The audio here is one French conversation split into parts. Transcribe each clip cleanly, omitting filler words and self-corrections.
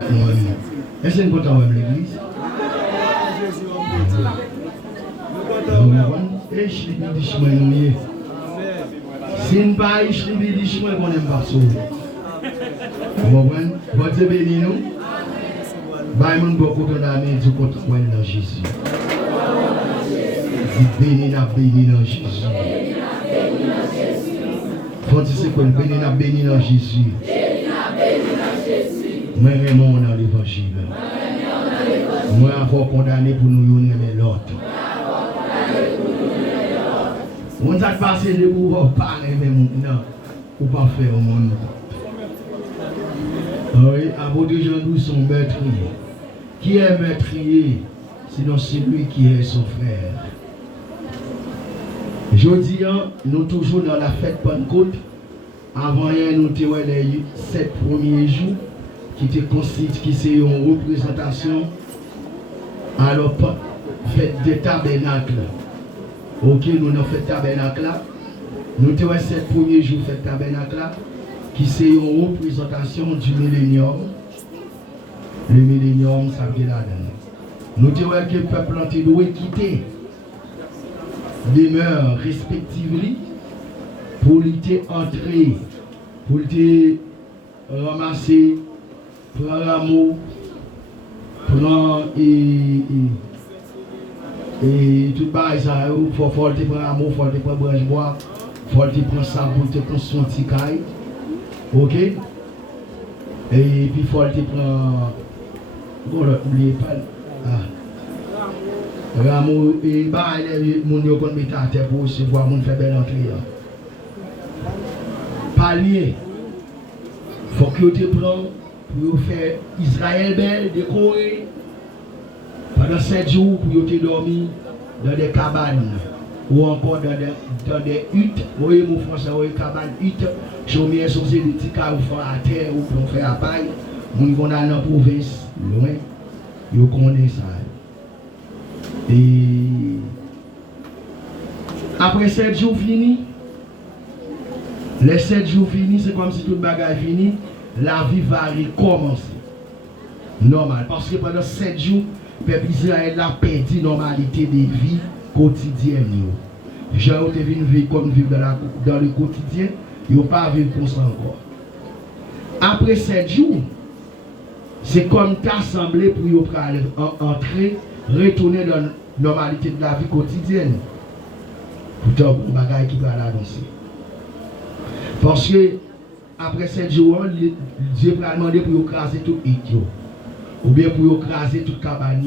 Est-ce que vous avez l'église? Si nous ne pas chemin, on n'aime pas sauver. Vous comprenez? Votre Dieu bénit nous. Baïmon beaucoup de l'année du côté dans Jésus. Béni dans Jésus. Faut dire que béni dans Jésus. Moi, je dans l'évangile. Moi, encore condamné pour nous aimer l'autre. On a passé de pouvoir parler, mais non, ou pas faire au monde. Oui, apôtre Jean-Louis sont meurtriers. Qui est meurtrier? Sinon celui qui est son frère. Jeudi, nous toujours dans la fête Pentecôte. Avant hier, nous avons les 7 premiers jours qui étaient constitués, qui sont une représentation à la fête des tabernacles. Ok, nous avons fait tabernacle. Nous avons 7 premiers jours fait tabernacle qui sont une représentation du millénium. Le millénium, ça vient là-dedans. Nous avons que le peuple entier doit quitter les mœurs respectives pour lutter entrer, pour lutter ramasser, prendre l'amour, prendre et tout bas ça, il faut te prendre amour, il faut te prendre branche bois, il faut te prendre ça pour te construire un petit caille. Ok? Et puis il faut te prendre. Bon, n'oubliez pas. L'amour, et bah, les gens qui ont mis à terre pour recevoir, les gens faire belle entrée. Palier. Il faut que tu prennes pour faire Israël belle, décorer. Pendant 7 jours, pour te dormir dans des cabanes ou encore dans des huttes. Vous voyez, mon français, vous voyez, cabane, hutte. Chaumière, sont des petits carrefours à terre ou pour faire à paille. Nous vont dans la province, loin. Vous connaissez ça. Et après 7 jours finis, les 7 jours finis, c'est comme si tout le bagage fini, la vie va recommencer. Normal. Parce que pendant 7 jours, le peuple Israël a perdu la normalité des vies quotidiennes. Les gens ont vivre comme vivre dans le quotidien, ils n'ont pas vécu comme ça encore. Après 7 jours, c'est comme t'assembler pour entrer, retourner dans la normalité de la vie quotidienne. Pourtant, il y a des choses qui va la danser. Parce que, après 7 jours, Dieu va demander pour écraser tout idiot. Ou bien pour écraser tout cabane,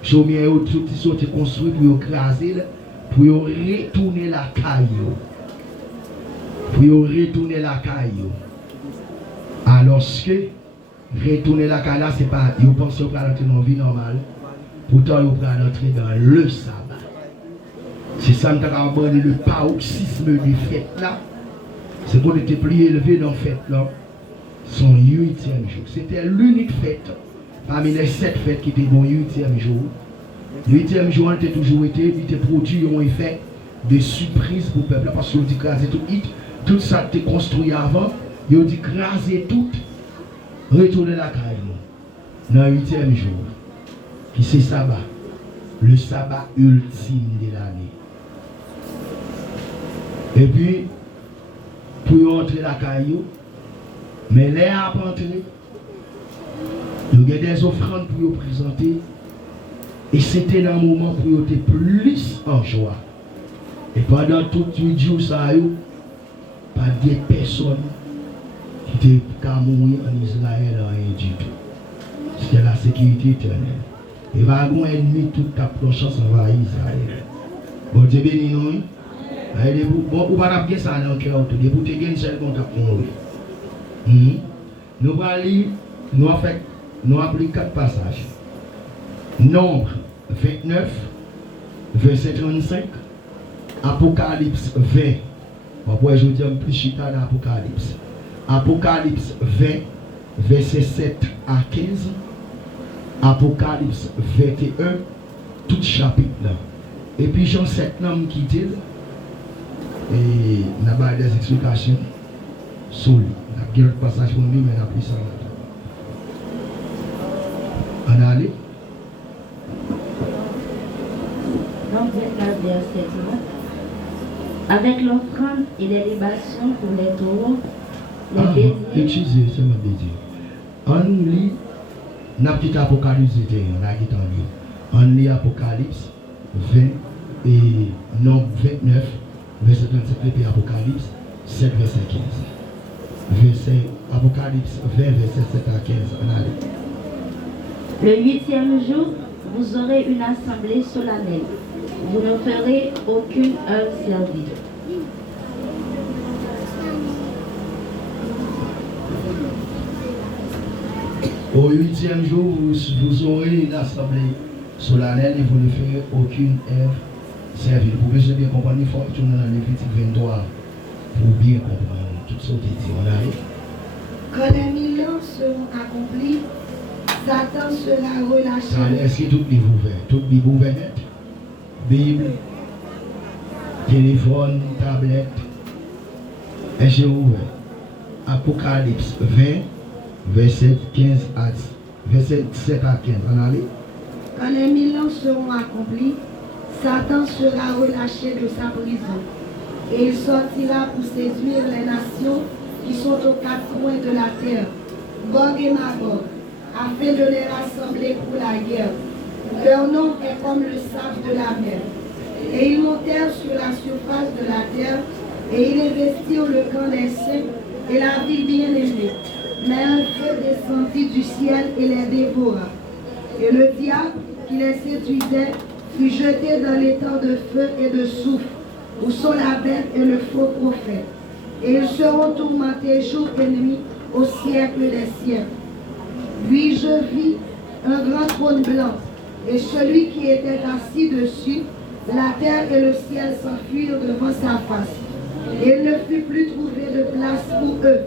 chaumière, tout qui sont construits pour écraser, pour retourner la caille. Pour retourner la caille. Alors que, retourner la caille là, c'est pas, ils pensent qu'ils vont entrer dans la vie normale. Pourtant, ils vont entrer dans le sabbat. C'est ça que nous avons abordé le paroxysme des fêtes là. C'est qu'on était plus élevé dans la fête là. Son 8e jour. C'était l'unique fête parmi les 7 fêtes qui étaient dans le 8e jour. Le 8e jour, il était toujours été, il était produit un effet de surprise pour le peuple parce qu'il dit craser tout ça qui était construit avant. Il dit craser tout, retourner la caille dans le 8e jour. Qui c'est sabbat, le sabbat ultime de l'année. Et puis, pour entrer la caillou, mais les à entrer, il y a des offrandes pour vous présenter. Et c'était un moment pour vous être plus en joie. Et pendant tout 8 jours, ça a eu pas des personnes qui étaient qu'à mourir en Israël, rien du tout. C'était la sécurité éternelle. Et va avoir un ennemi toute ta prochaine va Israël. Bon Dieu béni nous. Bon, on va pas ça dans le cœur. Pour te gagner seul qu'on t'a mourir. Nous allons lire, nous avons pris 4 passages. Nombre 29, verset 35. Apocalypse 20. Après, je dis un plus chita dans Apocalypse. Apocalypse 20, verset 7 à 15. Apocalypse 21, tout chapitre là. Et puis Jean 7 noms qui dit, et nous avons des explications sur lui. Nous avons un passage pour lui, mais nous avons pris ça. On a allé. Donc, verset 1. Avec l'offrande et les libations pour les taureaux, les béliers. Excusez, c'est ma bêtise. On lit, n'a petit Apocalypse, on a dit en lui. On lit Apocalypse 20 et nombre 29, verset 37, puis Apocalypse 7, verset 15. Apocalypse 20, verset 7 à 15. On a allé. Le 8e jour, vous aurez une assemblée solennelle. Vous ne ferez aucune œuvre servile. Au 8e jour, vous aurez une assemblée solennelle et vous ne ferez aucune œuvre servile. Pour bien comprendre, il faut retourner dans Lévitique 23 pour bien comprendre tout ce qui est dit. On arrive. Quand les 1000 ans seront accomplis, Satan sera relâché. Est-ce que tout livre ouvert? Tout livre ouvert net? Bible, téléphone, tablette. Est-ce que ouvert? Apocalypse 20, verset 15 à verset 7 à 15. On allait? Quand les 1000 ans seront accomplis, Satan sera relâché de sa prison. Et il sortira pour séduire les nations qui sont aux quatre coins de la terre, Gog et Magog, afin de les rassembler pour la guerre. Leur nom est comme le sable de la mer. Et ils montèrent sur la surface de la terre, et ils investirent le camp des saints et la ville bien-aimée. Mais un feu descendit du ciel et les dévora. Et le diable qui les séduisait fut jeté dans l'étang de feu et de soufre, où sont la bête et le faux prophète. Et ils seront tourmentés jour et nuit au siècle des siècles. Puis je vis un grand trône blanc, et celui qui était assis dessus, la terre et le ciel s'enfuirent devant sa face. Et il ne fut plus trouvé de place pour eux.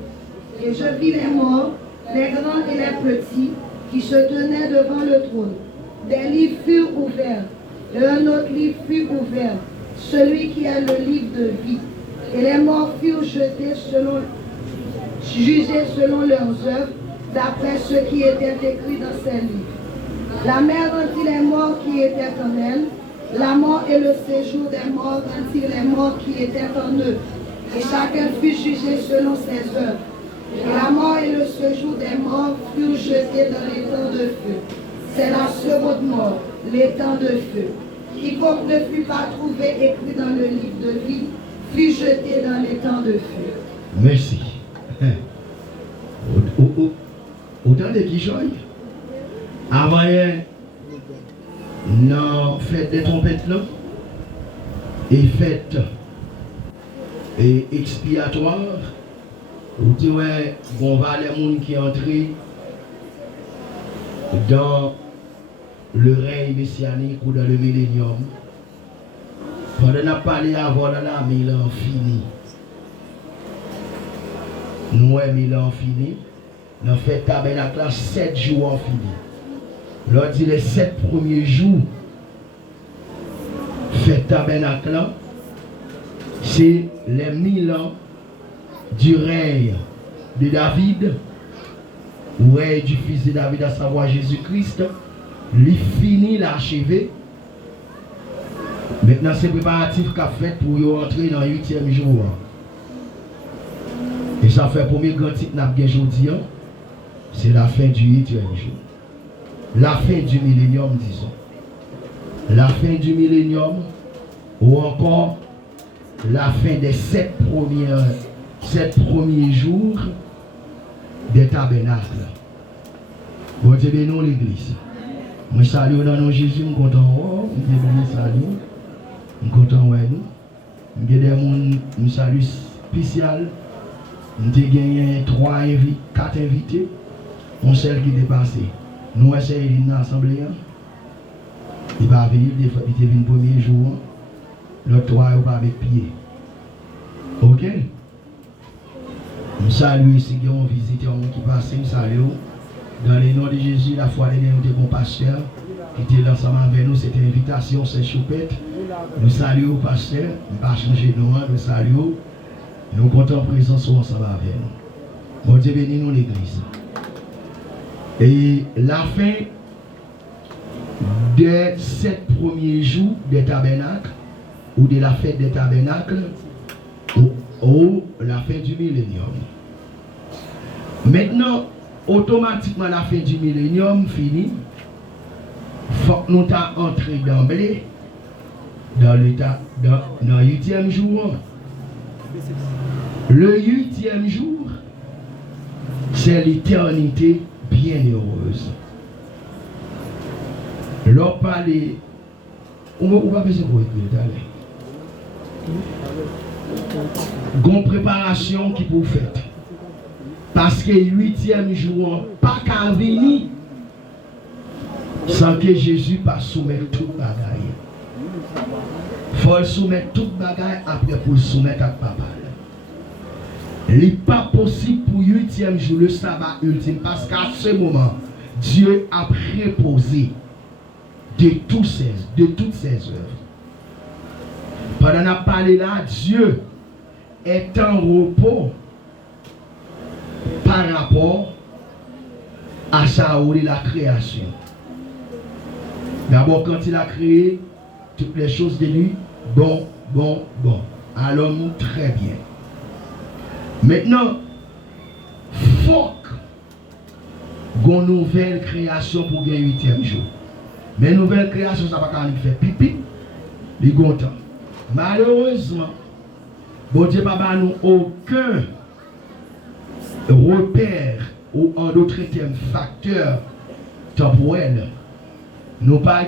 Et je vis les morts, les grands et les petits, qui se tenaient devant le trône. Des livres furent ouverts, et un autre livre fut ouvert, celui qui est le livre de vie. Et les morts furent jugés selon leurs œuvres, d'après ce qui était écrit dans ces livres. La mer rendit les morts qui étaient en elle, la mort et le séjour des morts rendirent les morts qui étaient en eux, et chacun fut jugé selon ses œuvres. Et la mort et le séjour des morts furent jetés dans l'étang de feu. C'est la seconde mort, l'étang de feu. Quiconque ne fut pas trouvé écrit dans le livre de vie fut jeté dans l'étang de feu. Merci. Autant de qui joye. Avant, non, fête des trompettes là, et fête et expiatoire, où tu vois, on va les gens qui entrent dans le règne messianique ou dans le millénium. Pendant qu'on a parlé avant dans la 1000 ans fini. Nous, 1000 ans fini. Nous avons fait tabernacle 7 jours en fini. Lors dit les 7 premiers jours, fait tabernacle, c'est les 1000 ans du règne de David, ou règne du fils de David, à savoir Jésus-Christ. Il finit l'achever. Maintenant, c'est préparatif qu'a fait pour entrer dans le 8e jour. Et ça fait le premier grand titre n'a pas aujourd'hui. C'est la fin du 8e jour. La fin du millénium, disons. La fin du millénium, ou encore la fin des 7 premiers jours des tabernacles. Bon Dieu bénisse l'église. Je salue dans nos Jésus, je suis content. Je salue. Je suis content de nous. Je suis salut spécial. J'ai gagné 4 invités. On sait qui est passé. Nous essayons dans l'assemblée. Il va venir, il vient le premier jour. L'autre 3, il va avec pied. Ok? Je salue ici qui ont visité, qui passent, je salue. Dans le nom de Jésus, la foi des nous bon pasteur qui était ensemble avec nous, c'était une invitation, c'est choupette. Nous saluons pasteur, nous ne pas changer de nom, nous saluons. Nous comptons présence ensemble avec nous. Bon Dieu bénisse nous l'église. Et la fin des 7 premiers jours des tabernacles ou de la fête des tabernacles ou la fin du millénium. Maintenant, automatiquement la fin du millénium finie, il faut que nous entrons d'emblée dans le 8e jour. Le 8e jour, c'est l'éternité bienheureuse. L'on parle, on va faire ce qu'on écrit. Gon préparation qui pour faire. Parce que 8e jour, pas qu'à venir sans que Jésus pas soumettre toute bagaille. Faut soumettre toute bagaille après pour le soumettre à papa. Il n'est pas possible pour 8e jour le sabbat ultime parce qu'à ce moment, Dieu a reposé de toutes ses œuvres. Pendant qu'on a parlé là, Dieu est en repos par rapport à sa la création. D'abord, quand il a créé toutes les choses de lui, bon. Alors, nous, très bien. Maintenant, il faut qu'on ait une nouvelle création pour le 8e jour. Mais une nouvelle création, ça ne va pas faire pipi, les contents. Malheureusement, bon Dieu n'a nous aucun repère ou en d'autres termes facteur temporel. Nous n'avons pas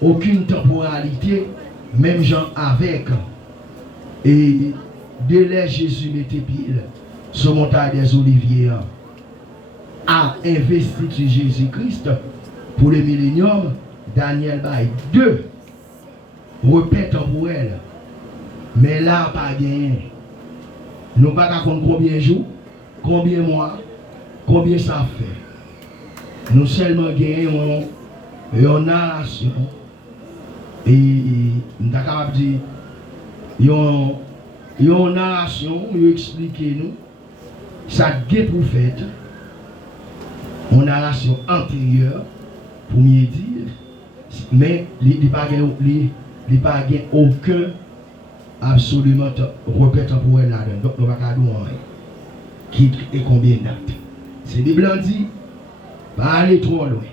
aucune temporalité, même gens avec. Et dès Jésus mettait pile sur montagne des Oliviers a investi sur Jésus-Christ pour le millénium. Daniel Baye 2 repères temporels. Mais là, pas gagné. Nous ne pouvons pas compter combien de jours, combien de mois, combien ça fait. Nous seulement gagnons une narration. Et nous sommes capables de dire, une narration, nous expliquer nous, ça guet pour faire, une narration antérieure, pour mieux dire, mais il n'y a pas aucun absolument repère temporel là-dedans. Donc nous ne pouvons pas dire qui et combien de dates. C'est des blancs dit, pas aller trop loin.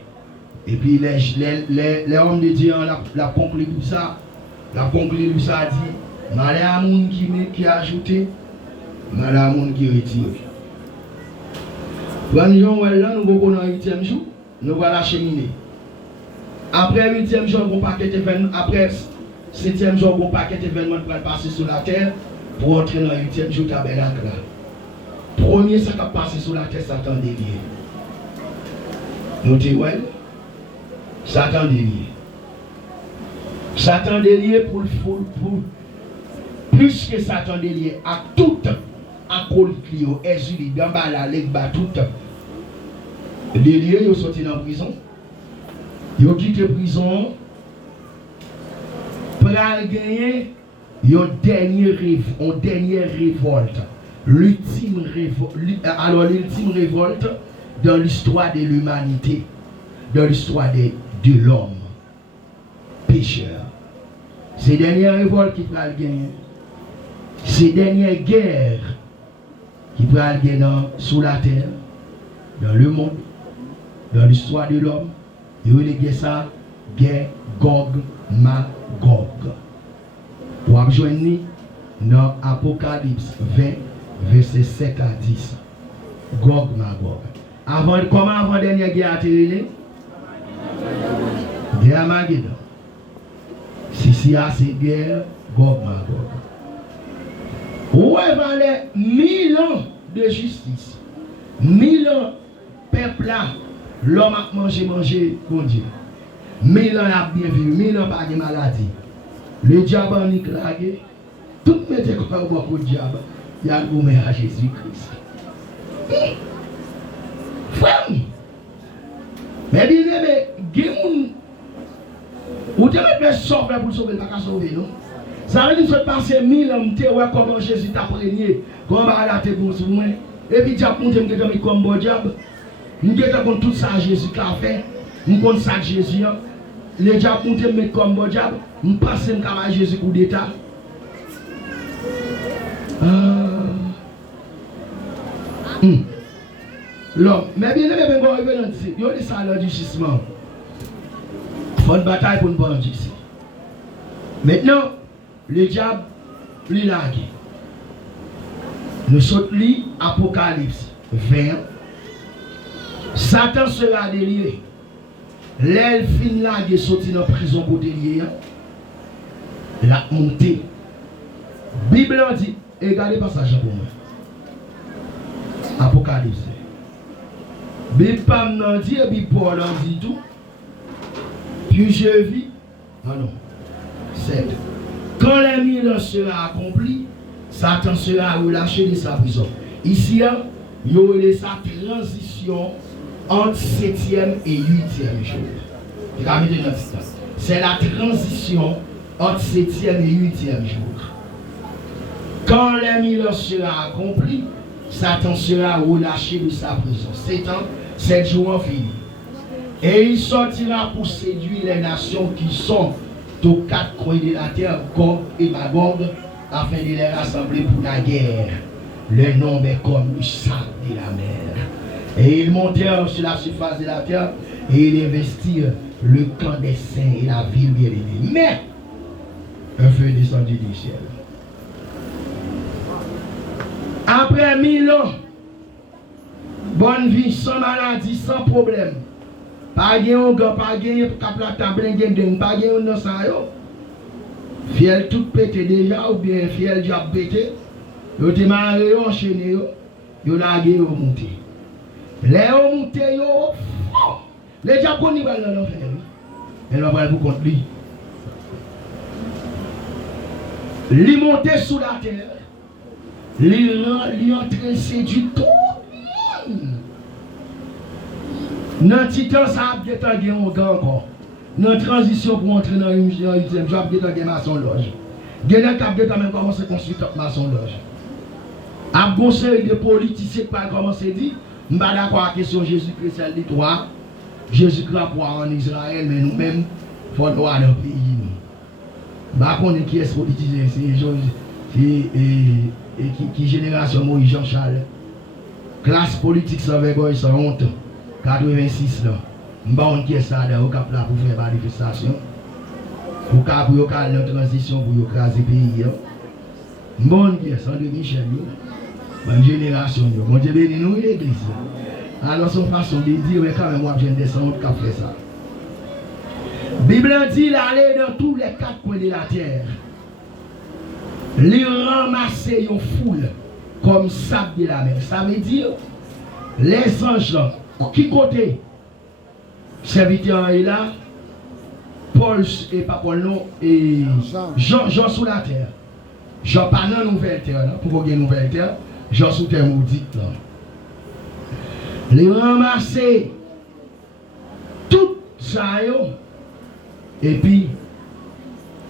Et puis les hommes de Dieu la conclu ça dit, malheur à moun qui a ajouté, malheur à moun qui retire. Quand nous allons là, nous allons dans le 8e jour, nous allons la cheminée. Après le 8e jour, on paquet événement. Après 7e jour, on paquet événement pour passer sur la terre pour entrer dans le 8e jour tabernacle. Premier, ça qui a passé sur la terre, Satan délié. Notez, ouais. Satan délié. Satan délié pour plus que Satan délié à tout à Colclio, Ezuli, Dambala, Legba, tout. Délié, ils sont sortis dans la prison. Ils ont quitté la prison pour aller gagner une dernière révolte. L'ultime révolte dans l'histoire de l'humanité, dans l'histoire de l'homme pécheur. Ces dernières révoltes qui pourraient gagner, ces dernières guerres qui pourraient gagner sous la terre, dans le monde, dans l'histoire de l'homme, il y a ça, guerre Gog Magog. Pour rejoindre dans Apocalypse 20, verset 7 à 10. Gog Magog. Comment avant dernière guerre a été? Guerre Magédon. Si c'est guerre Gog Magog. Où est 1000 ans de justice? 1000 ans, peuple là, l'homme a mangé, bon Dieu. 1000 ans a bien vécu, 1000 ans pas de maladie. Le diable a niqué, tout mettait comme pour le diable. Il y a gommé à Jésus-Christ. Frère, mais bien aimé, ou te mettre le sauver pour sauver, pas qu'à sauver, non? Ça veut dire que vous passez 1000 ans, comment Jésus t'a prégné, comment il te pour moi. Et puis, diable, nous sommes comme bon diable. Nous sommes tout ça, Jésus qui a fait. Je compte ça Jésus. Le diable monte me comme bon diable. Je pense que je Jésus coup d'état. L'homme, mais bien aimé, on arrive dans ici. Il y a des salles du jugement. Il faut une bataille pour nous prendre ici. Maintenant, le diable, lui largue. Nous sommes li Apocalypse 20. Satan sera délié. L'aile fin largue sorti dans la prison pour délier. La montée. Bible dit, regardez le passage pour moi. Apocalypse. Bible pas m'en dit, et puis Paul en dit tout. Puis je vis. Ah non. 7. Quand les 1000 ans sera accompli, Satan sera relâché de sa prison. Ici, il y aura sa transition entre 7e et 8e jour. C'est la transition entre 7e et 8e jour. Quand les 1000 ans sera accompli, Satan sera relâché de sa prison. 7 ans, 7 jours en fini. Et il sortira pour séduire les nations qui sont aux 4 coins de la terre, Gog et Magog, afin de les rassembler pour la guerre. Le nombre est comme le sable de la mer. Et ils montèrent sur la surface de la terre et ils investirent le camp des saints et la ville bien-aimée. Mais un feu descendu du ciel. Après 1000 ans, bonne vie, sans maladie, sans problème. Pas de gars, pas de table, pas de non ça yo. Fiel tout pété déjà ou bien fiel diable pété. Yo te maré enchaîné yo lagué yo monté. Les yo monté yo. Les diable connait pas dans l'enfer. Elle va parler pour contre lui. Li monté sous la terre. Li entré séduit tout le monde. Dans Titan, ça a été un gars encore. Dans transition pour entrer dans une deuxième, j'ai été un maçon loge. Il y a des gens qui ont commencé à construire un maçon loge. À conseil de politiciens qui ont commencé à dire, je ne suis pas d'accord avec la question de Jésus-Christ, c'est l'histoire. Jésus-Christ a pouvoir en Israël, mais nous-mêmes, il faut droit dans le pays. Je ne sais pas qui est ce politicien, c'est qui génération Moïse Jean-Charles. Classe politique sans vergogne, sans honte. 86 là. M'ba qui est ça là, au cap là pour faire manifestation. Pour cap pour la transition pour écraser pays. M'ba qui est ça de Michel yo. Bonne génération yo. Mon Dieu béni nous l'église. Alors son façon de dire mais quand même moi je descendre qu'a fait ça. Bible dit il allait dans tous les 4 coins de la terre. Les ramasser une foule comme sable de la mer. Ça veut dire les anges là. Qui côté serviteur est là, Paul et pas Paul non, et Jean sous la terre. Jean pas dans nouvelle terre, là, pour qu'on ait une nouvelle terre, Jean sous terre maudite là. Les ramasser tout ça yo, et puis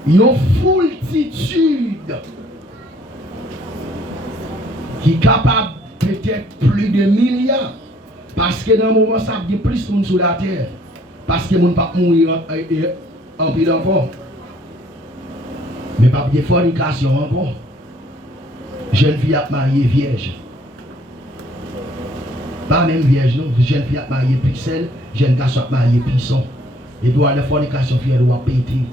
une foultitude qui est capable peut-être plus de milliards. Parce que dans le moment, ça a plus de monde sur la terre. Parce que les gens ne peuvent pas mourir en pile encore. Mais pas de fornication encore. Jeune fille a marié vierge. Pas même vierge, non. Jeune fille a marié pixel, jeune garçon a marié pisson. Et doit la fornication fière doit péter.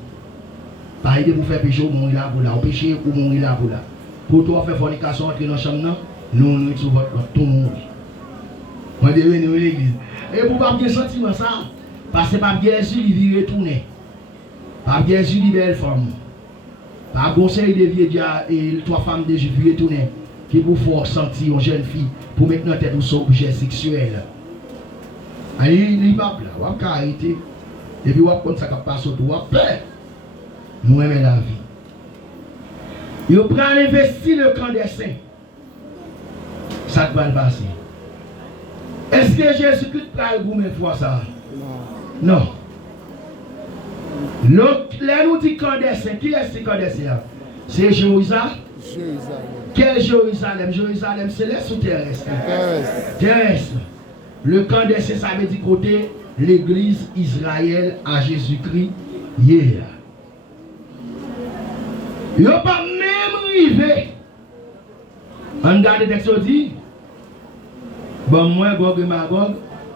Pas aider pour faire péché ou mourir là pour là. Ou péché ou mourir là pour là. Pour toi faire fornication entrer dans la chambre, nous nous sur votre tout le monde. On est devenu l'église. Et pour pas bien sentiment ça, parce que pas bien sûr il vit retourner. Pas bien sûr il belle femme. Pas conseil de vieux dia et 3 femmes de juifs retourner qui pour faire sentir une jeune fille pour mettre dans tête son objet sexuel. Allez, il va là, on va arrêter. Et puis on va prendre ça qui passe autour, on va peur. Nous aimons la vie. Il prend investir le camp des saints. Ça va le passer. Est-ce que Jésus-Christ va le goûter fois ça? Non. Là, nous dit camp des saints. Qui est ce camp des saints? C'est Jérusalem. Quel Jérusalem? Jérusalem céleste ou terrestre? Terrestre. Le camp des saints, ça veut dire côté l'église Israël à Jésus-Christ hier. Ils n'ont pas même arrivé. On regarde le texte dit, bon, moi, Gog et Magog,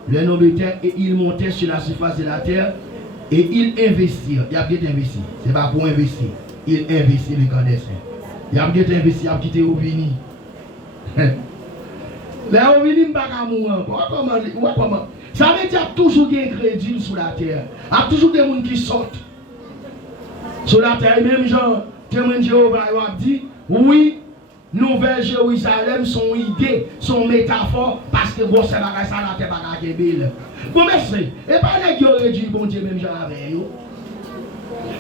le nom de terre, et ils montaient sur la surface de la terre, et ils investirent. Il y a bien investi. Ce n'est pas pour investir. Ils investissent le camp des saints. Il y a bien investi, il y a quitté Ovini. Mais Ovini n'est pas comme moi. Comment? Ça veut dire qu'il y a toujours des crédits sur la terre. Il y a toujours des gens qui sortent. Sur la terre, même gens, témoins de Jéhovah, ils ont dit, oui, Nouvelle Jérusalem, son idée, son métaphore, parce que bon, c'est pas ça, la terre pas belle. Bon, merci. Et pas les qui auraient dit, bon Dieu, même j'en avais.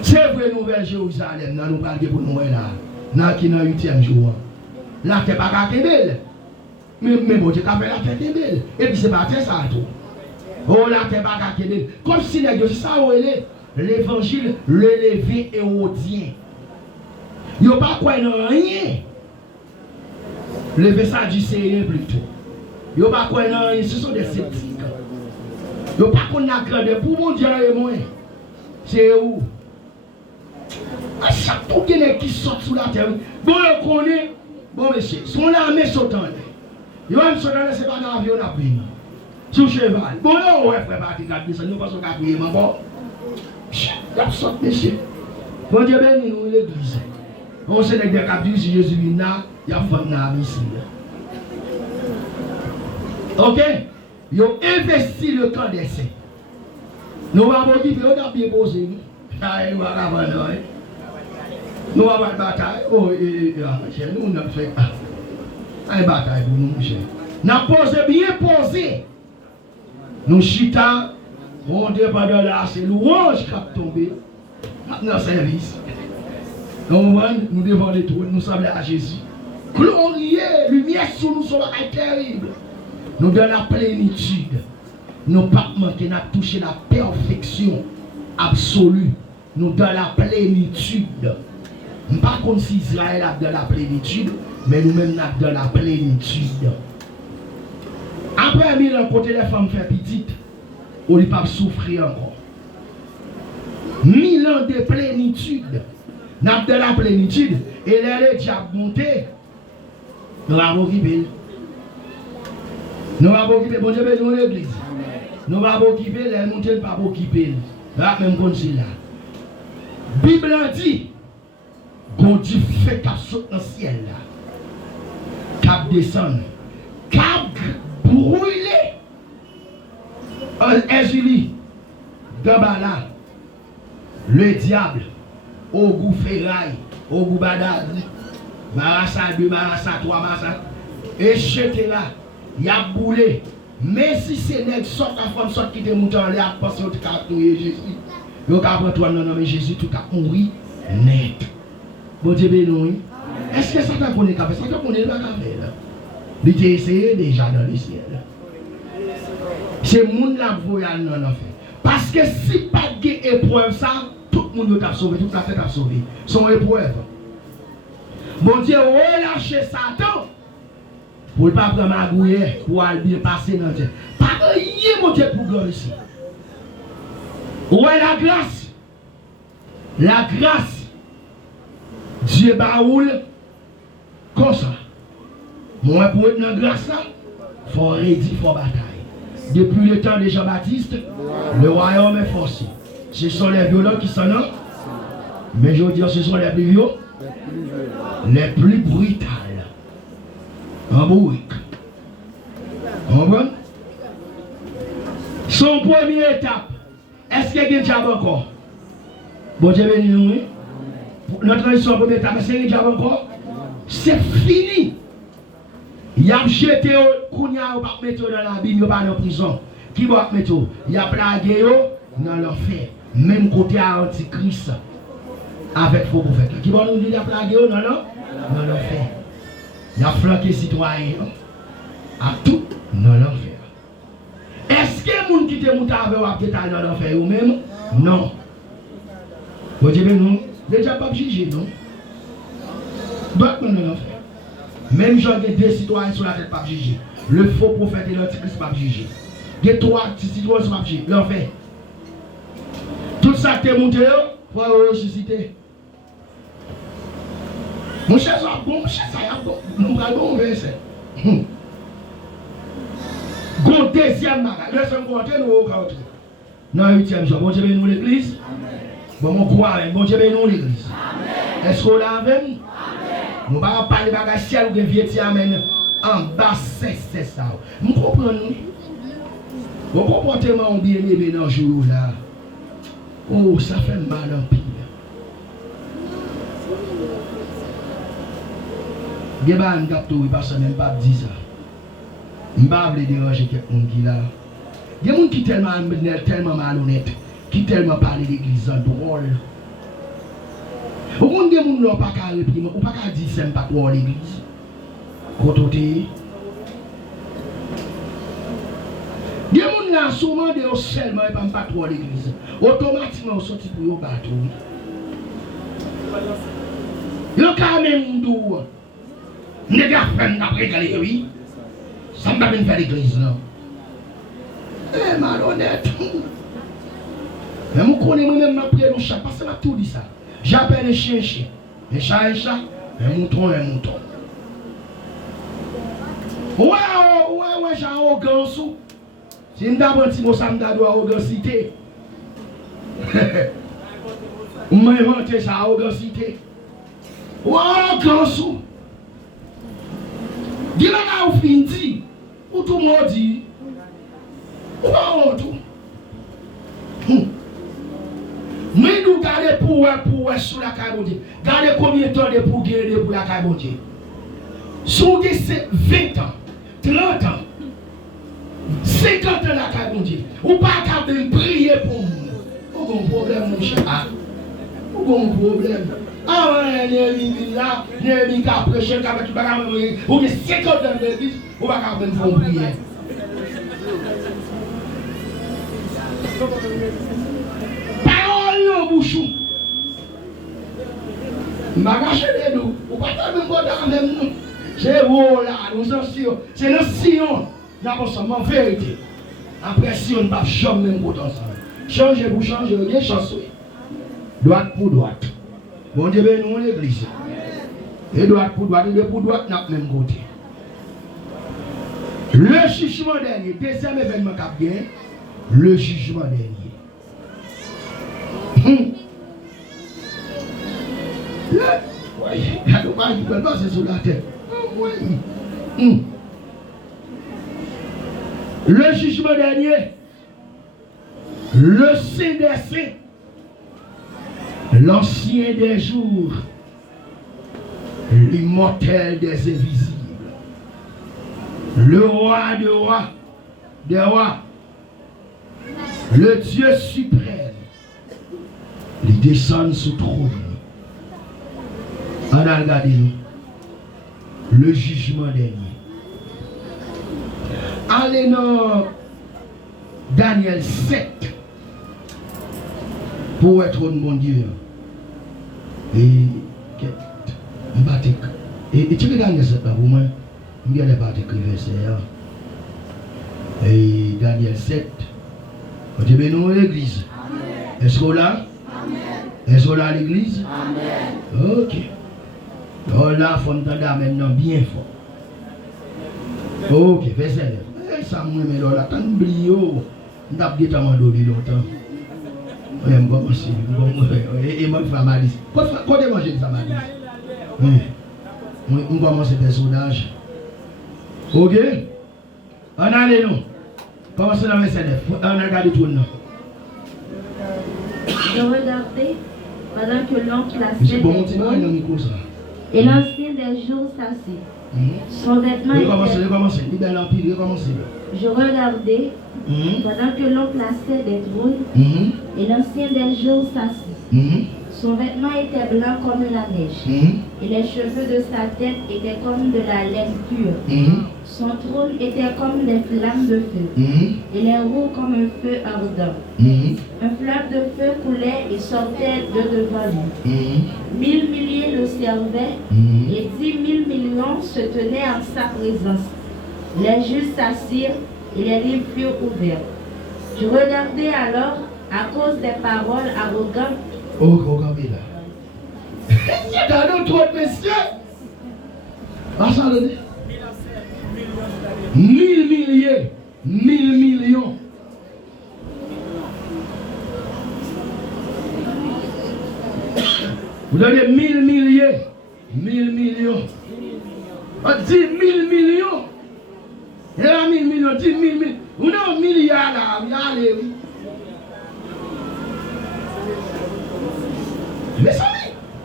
C'est vrai, Nouvelle Jérusalem, nous parlons pour nous là, dans qui dans le 8e jour. La terre pas belle. Mais bon Dieu, quand la terre est belle. Et puis c'est pas ça tout. Oh, la terre pas belle. Comme si les dieux, c'est ça où elle est. L'évangile, le levé hérodien. Il n'y a pas quoi, rien. Levé ça du Seigneur plutôt. Il n'y a pas quoi, rien. Ce sont des sceptiques. Il n'y a pas qu'on a grandi pour mon Dieu et moi. C'est où? À chaque fois qu'il y a qui sort sous la terre, bon, on connaît, bon, monsieur, son armée sautant. Il va me sauter, c'est pas dans l'avion, on a pris. Sous cheval. Bon, on va faire partie de la vie, nous passons qu'à prier, mais bon. Il sort, monsieur. Bon Dieu béni nous l'église. On sait que des captifs, si Jésus vient là, il y a fait dans ici. Ok? Ils ont investi le camp des saints. Nous avons dit, on a bien posé. Nous avons une bataille. Oh, nous avons fait une bataille pour nous, cher. Nous avons posé, bien posé. Nous chita, on dépend de là, c'est louange qui a tombé. Maintenant, service. Nous devons les trônes, nous sommes à Jésus. Glorieux, lumière sur nous, sont terrible. Nous dans la plénitude. Nous pas manquer, nous touché la perfection absolue. Nous dans la plénitude. Pas comme si Israël a dans la plénitude, mais nous-mêmes dans la plénitude. Après 1000 ans, côté les femmes fait petite, on ne peut pas souffrir encore. 1000 ans de plénitude. Nous avons de la plénitude. Et les diables montés, nous avons occupé. Nous avons occupé, bon Dieu, nous l'église. Nous avons occupé, les montées ne pas occupé. Là, même comme c'est là. La Bible a dit, qu'on dit fait qu'à sauter dans le ciel là. Cap descendre. Cap brûler. Julie, là, le diable, au goût ferraille, au goût badal, Marassa 2, Marassa 3, Marassa, et jeté là, il a boulé. Mais si c'est nègre sort à femme sort qui te monte en l'air, parce que tu as tué Jésus. Donc après toi, non, mais Jésus, tout a mouru net. Bon Dieu, béni. Est-ce que ça t'a connu qu'à faire? Ça t'a connu pas qu'à faire. Il t'a essayé déjà dans le ciel. C'est le monde là qui voyage dans l'enfer. Parce que si pas de épreuve, ça, tout le monde t'a sauvé, toute la tête t'a sauvé. Son épreuve. Bon Dieu, relâchez Satan. Pour ne pas prendre ma gouille, pour aller bien passer dans le ciel. Pas rien, mon Dieu, pour glorifier. Où est la grâce? La grâce. Dieu baoule comme ça. Moi, pour être dans la grâce, il faut rédiger, il faut bataille. Depuis le temps de Jean-Baptiste, le royaume est forcé. Ce sont les violents qui s'en ont. Mais je veux dire, ce sont les plus violents, les plus brutales. En bourrique. Comprends? Son première étape. Est-ce qu'il y a un diable encore? Bon Dieu béni nous, oui. Notre histoire première étape, est-ce qu'il y a un diable encore? C'est fini. Il a jeté Kounia, il va mettre dans la Bible, il va dans la prison. Qui va mettre? Il a plagué dans l'enfer. Même côté à Antichrist. Avec faux prophètes. Qui va nous dire qu'il a plagué dans l'enfer. Il a flanqué citoyen à tout dans l'enfer. Est-ce que les gens qui te montent avec eux dans l'enfer ou même? Non. Vous dites non, déjà pas juger, non? Donc, dans l'enfer. Même genre de deux citoyens sur la tête pas juger. Le faux prophète et l'antichrist pas juger. Il y a 3 petits citoyens qui sont marchés. L'en fait. Tout ça qui est monté, il faut ressusciter. Mon cher, ça bon, mon cher, ça y a bon. Nous allons bon verset. Go deuxième magasin. Laissez-moi compter, nous allons rentrer. Dans le 8e jour, bon Dieu bénit nous l'église. Bon, mon croix, bon Dieu bénit nous l'église. Est-ce qu'on l'a avec nous? Nous ne allons pas parler de bagages ciel ou de vieux amène en bas, c'est ça. Nous comprenons. Bon comportement bien aimé dans ce jour-là. Oh, ça fait mal en pile. Je ne sais pas si je ne pas dire ça. Je ne sais pas déranger quelqu'un qui là. Il y a des gens qui sont tellement malhonnêtes, qui tellement parlent de l'église drôle. Au monde des gens qui n'ont pas qu'à réprimer, ou pas qu'à dire que c'est pas pour l'église. Côté. Il y a des gens qui sont souvent seulement et pas trop l'église. Automatiquement, ils sont sortis pour le bateau. Ils ont quand même dit, les gars, ils ont régalé, oui. Ça ne va pas faire l'église, non. Eh, malhonnête. Mais je connais moi-même après le chat, parce que je tout dit ça. J'appelle les chiens, les chats, les moutons, les moutons. Ouais, j'ai arrogance. Si je n'ai pas dit que ça me doit arrogancité. Je m'ai inventé ça, arrogancité. Ouais, arrogance. Dis-le là où fin dit, ou tout le monde dit. Ou tout. Nous nous gardons pour sous la cabotier. Gardez combien de temps de pour gagner pour la cabotier. Sous 20 ans, 30 ans, 50 ans la cabotier. Ou pas capable de prier pour nous. Ou un problème, mon cher. Ou un problème. Ah ouais, il est là, il est là, il prêcher, il est là, ou bien 50 ans de l'église, ou pas capable de faire prier. Parole au bouchon. Je vais cacher les deux. Vous ne pouvez pas me voir avec nous. C'est vous là, nous sommes Sion. C'est le Sion. Nous avons seulement vérité. Après Sion, nous ne pouvons jamais même ensemble. Changer pour changer, il y a chance. Droite pour droite. Bon Dieu, nous l'église. Et droite pour droite, et pour droite, nous avons même côté. Le jugement dernier, deuxième événement qui a bien, le jugement dernier. Oui, il y a des gens qui peuvent passer sur la tête. Oui. Le jugement dernier, le Saint des Saints, l'ancien des jours, l'immortel des invisibles, le roi des rois, le Dieu suprême, il descend sous trône. On a regardé nous, le jugement dernier. Allez dans Daniel 7 pour être un bon Dieu. Et tu veux Daniel 7 là pour moi? Je ne vais pas écrire verset. Et Daniel 7, Dieu bénit l'église. Est-ce qu'on l'a? Est-ce qu'on l'a l'église? Amen. Ok. Donc là, il faut entendre maintenant bien fort. Ok, verset 9. Ça m'a mis là, tant oublié. On a bien demandé longtemps. Je vais commencer. Et moi, je vais faire ici. Quand tu manges ça, Marie? On commence le personnage. Ok? On allait nous. Commencez dans verset 9. On a regardé tout le monde. Je regardais pendant que l'oncle la Bon, et l'ancien des jours s'assit. Son vêtement était... Je regardais pendant que l'oncle lassait des trônes et l'ancien des jours s'assit. Son vêtement était blanc comme la neige et les cheveux de sa tête étaient comme de la laine pure. Son trône était comme des flammes de feu et les roues comme un feu ardent. Un fleuve de feu coulait et sortait de devant lui. 1000 milliers le servaient et 10 000 millions se tenaient en sa présence. Les justes s'assirent et les livres furent ouverts. Je regardais alors à cause des paroles arrogantes. Oh, regardez là. Dans notre messieurs. Attendez. 1000 milliers, 1000 millions. Vous donnez 1000 milliers, 1000 millions. On dit 1000 millions. Et là, 1000 millions, 10 000 millions. Vous avez un milliard là, regardez, oui. Mais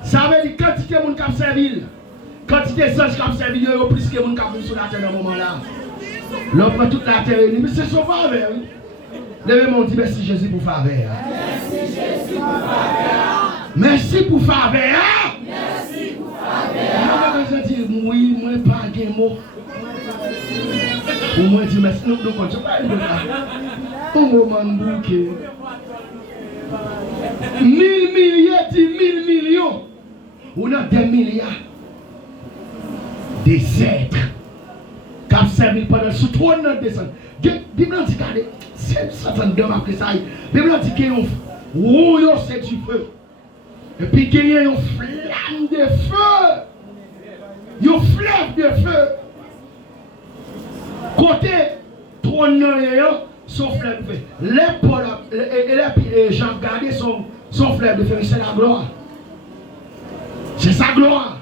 ça veut dire quantité de monde qui a servi. Quantité de gens qui ont servi, il y a plus que monde qui a sur la terre dans ce moment-là. L'on prend toute la terre, mais c'est son faveur. Levez-moi, on dit merci Jésus pour faveur. Merci Jésus pour faveur. Merci pour faveur. Merci pour faveur. Je dis oui, moi pas de mots. Pour moi, je dis merci, nous ne comptons pas. On moment bouquet. 1000 milliards, 10 000 millions. On a des milliards. Des êtres qui ont servi pendant ce trône de descente. Bible dit que c'est Satan d'homme après ça. Bible dit qu'il y a un rouillon, c'est du feu. Et puis qu'il y a une flamme de feu. Une fleuve de feu. Côté trône, son fleuve de feu. Les Paul et Jean gardé son fleuve de feu. C'est la gloire. C'est sa gloire.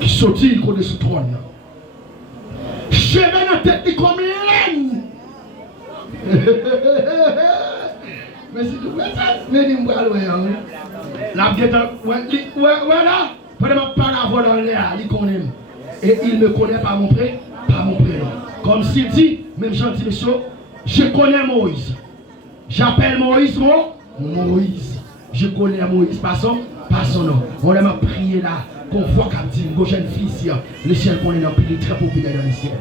Qui sortit de ce trône. Cheveux dans la tête comme l'aine. Mais si tu fais ça, mais dis-moi, la guette, voilà, pendant que je parle dans l'air, il connaît. Et il ne connaît pas mon prénom. Comme s'il dit, même gentil monsieur, je connais Moïse. J'appelle Moïse Moïse. Je connais Moïse par son nom. On a prié là. Qu'on voit qu'à dire, une jeune fille ici, le ciel qu'on est dans le très populaire dans le ciel.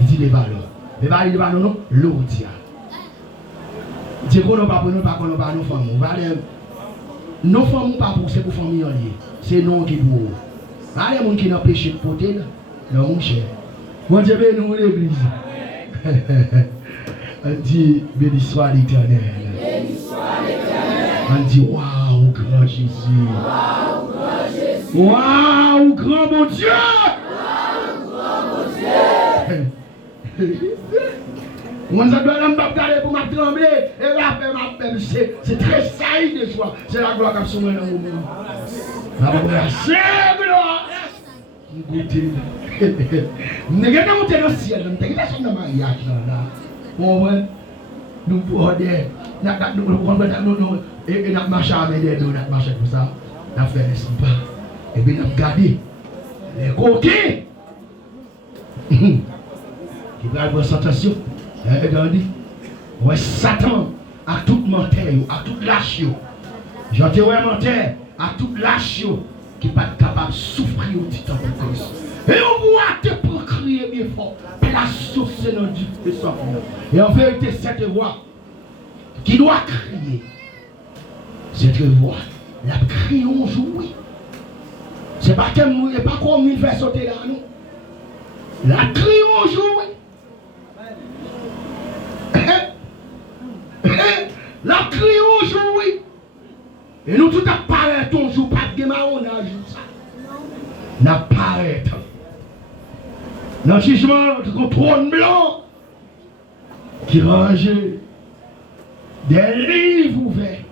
Il dit les valeurs. Les valeurs, non, l'eau dit. Il dit qu'on n'a pas pour nous, pas qu'on n'a pas nos femmes. Nos femmes, pas pour, c'est pour famille. C'est nous qui pour. Allez, les gens qui n'ont pas péché de côté, non, mon cher. Mon Dieu, bénis-nous l'église. On dit, béni soit l'Éternel. On dit, waouh, grand Jésus. Waouh, grand mon Dieu! Waouh, grand mon Dieu! On doit regarder pour me trembler. Et là, c'est très saillie de joie. C'est la gloire comme son dans le monde. La gloire, c'est la gloire. Écoutez, nous allons monter dans le ciel. Nous allons monter dans le mariage. Nous pouvons dire, nous allons marcher avec nous, nous allons marcher comme ça. Nous allons faire des sympas. Et bien, nous regardons les coquets qui vont avoir tentation. Regardez, ouais, Satan a tout menteur, a tout lâche. J'entends ouais menteur, a tout lâche qui n'est pas capable de souffrir au titan pour Christ. Et on voit te pour crier bien fort. La source c'est dans Dieu de son. Et en vérité, cette voix qui doit crier, cette voix, la crie on joue. C'est pas comme il fait sauter là, non. La crie on joue. La crie on joue. Et nous tout apparaît ton jour, pas de marron dans le jour ça. N'apparaît. Dans le jugement, le trône blanc qui range des livres ouverts.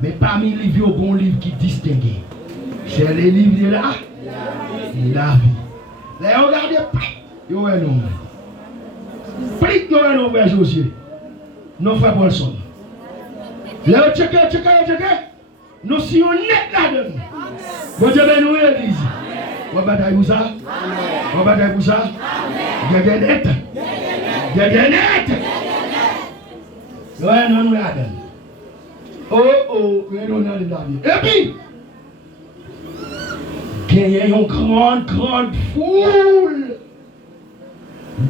Mais parmi les livres, il y a un livre qui distingue. C'est les livres de la vie. Là, regardez, il y a un nom. Il y a un nom vers Josué. Non, frère Paulson. Là, checkez. Nous sommes net là-dedans. Bon Dieu, nous l'église. On va batailler pour ça. On va batailler pour ça. Net. Ouais, non, nous là-dedans. Oh, nous là-dedans. Et puis, il y a une grande foule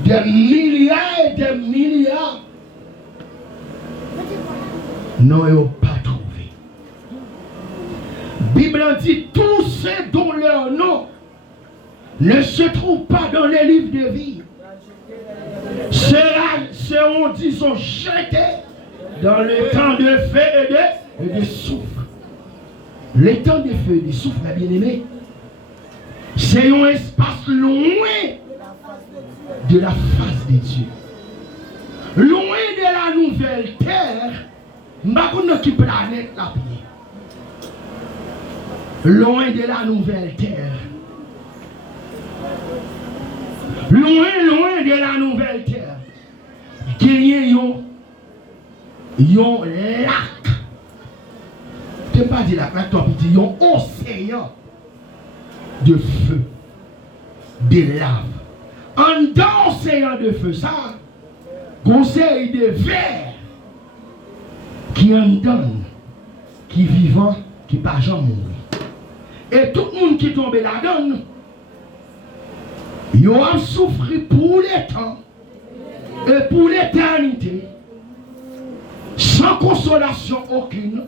de milliards et de milliards. Non, ils n'ont pas trouvé. La Bible dit tous ceux dont leur nom ne se trouve pas dans les livres de vie seront, disons, jetés dans le temps de feu et de souffle. Le temps de feu et de souffle, mes bien-aimés, c'est un espace loin de la face de Dieu. Loin de la nouvelle terre, je ne sais pas qui planète la pied. Loin de la nouvelle terre. Loin de la nouvelle terre. Il y a un lac. Je ne peux pas dire lac, il y a un océan de feu, de lave. En dans l'océan de feu, ça, conseil de verre qui en donne, qui vivant, qui ne pas jamais mourir. Et tout le monde qui tombe là-dedans, ils ont souffert pour les temps et pour l'éternité, sans consolation aucune,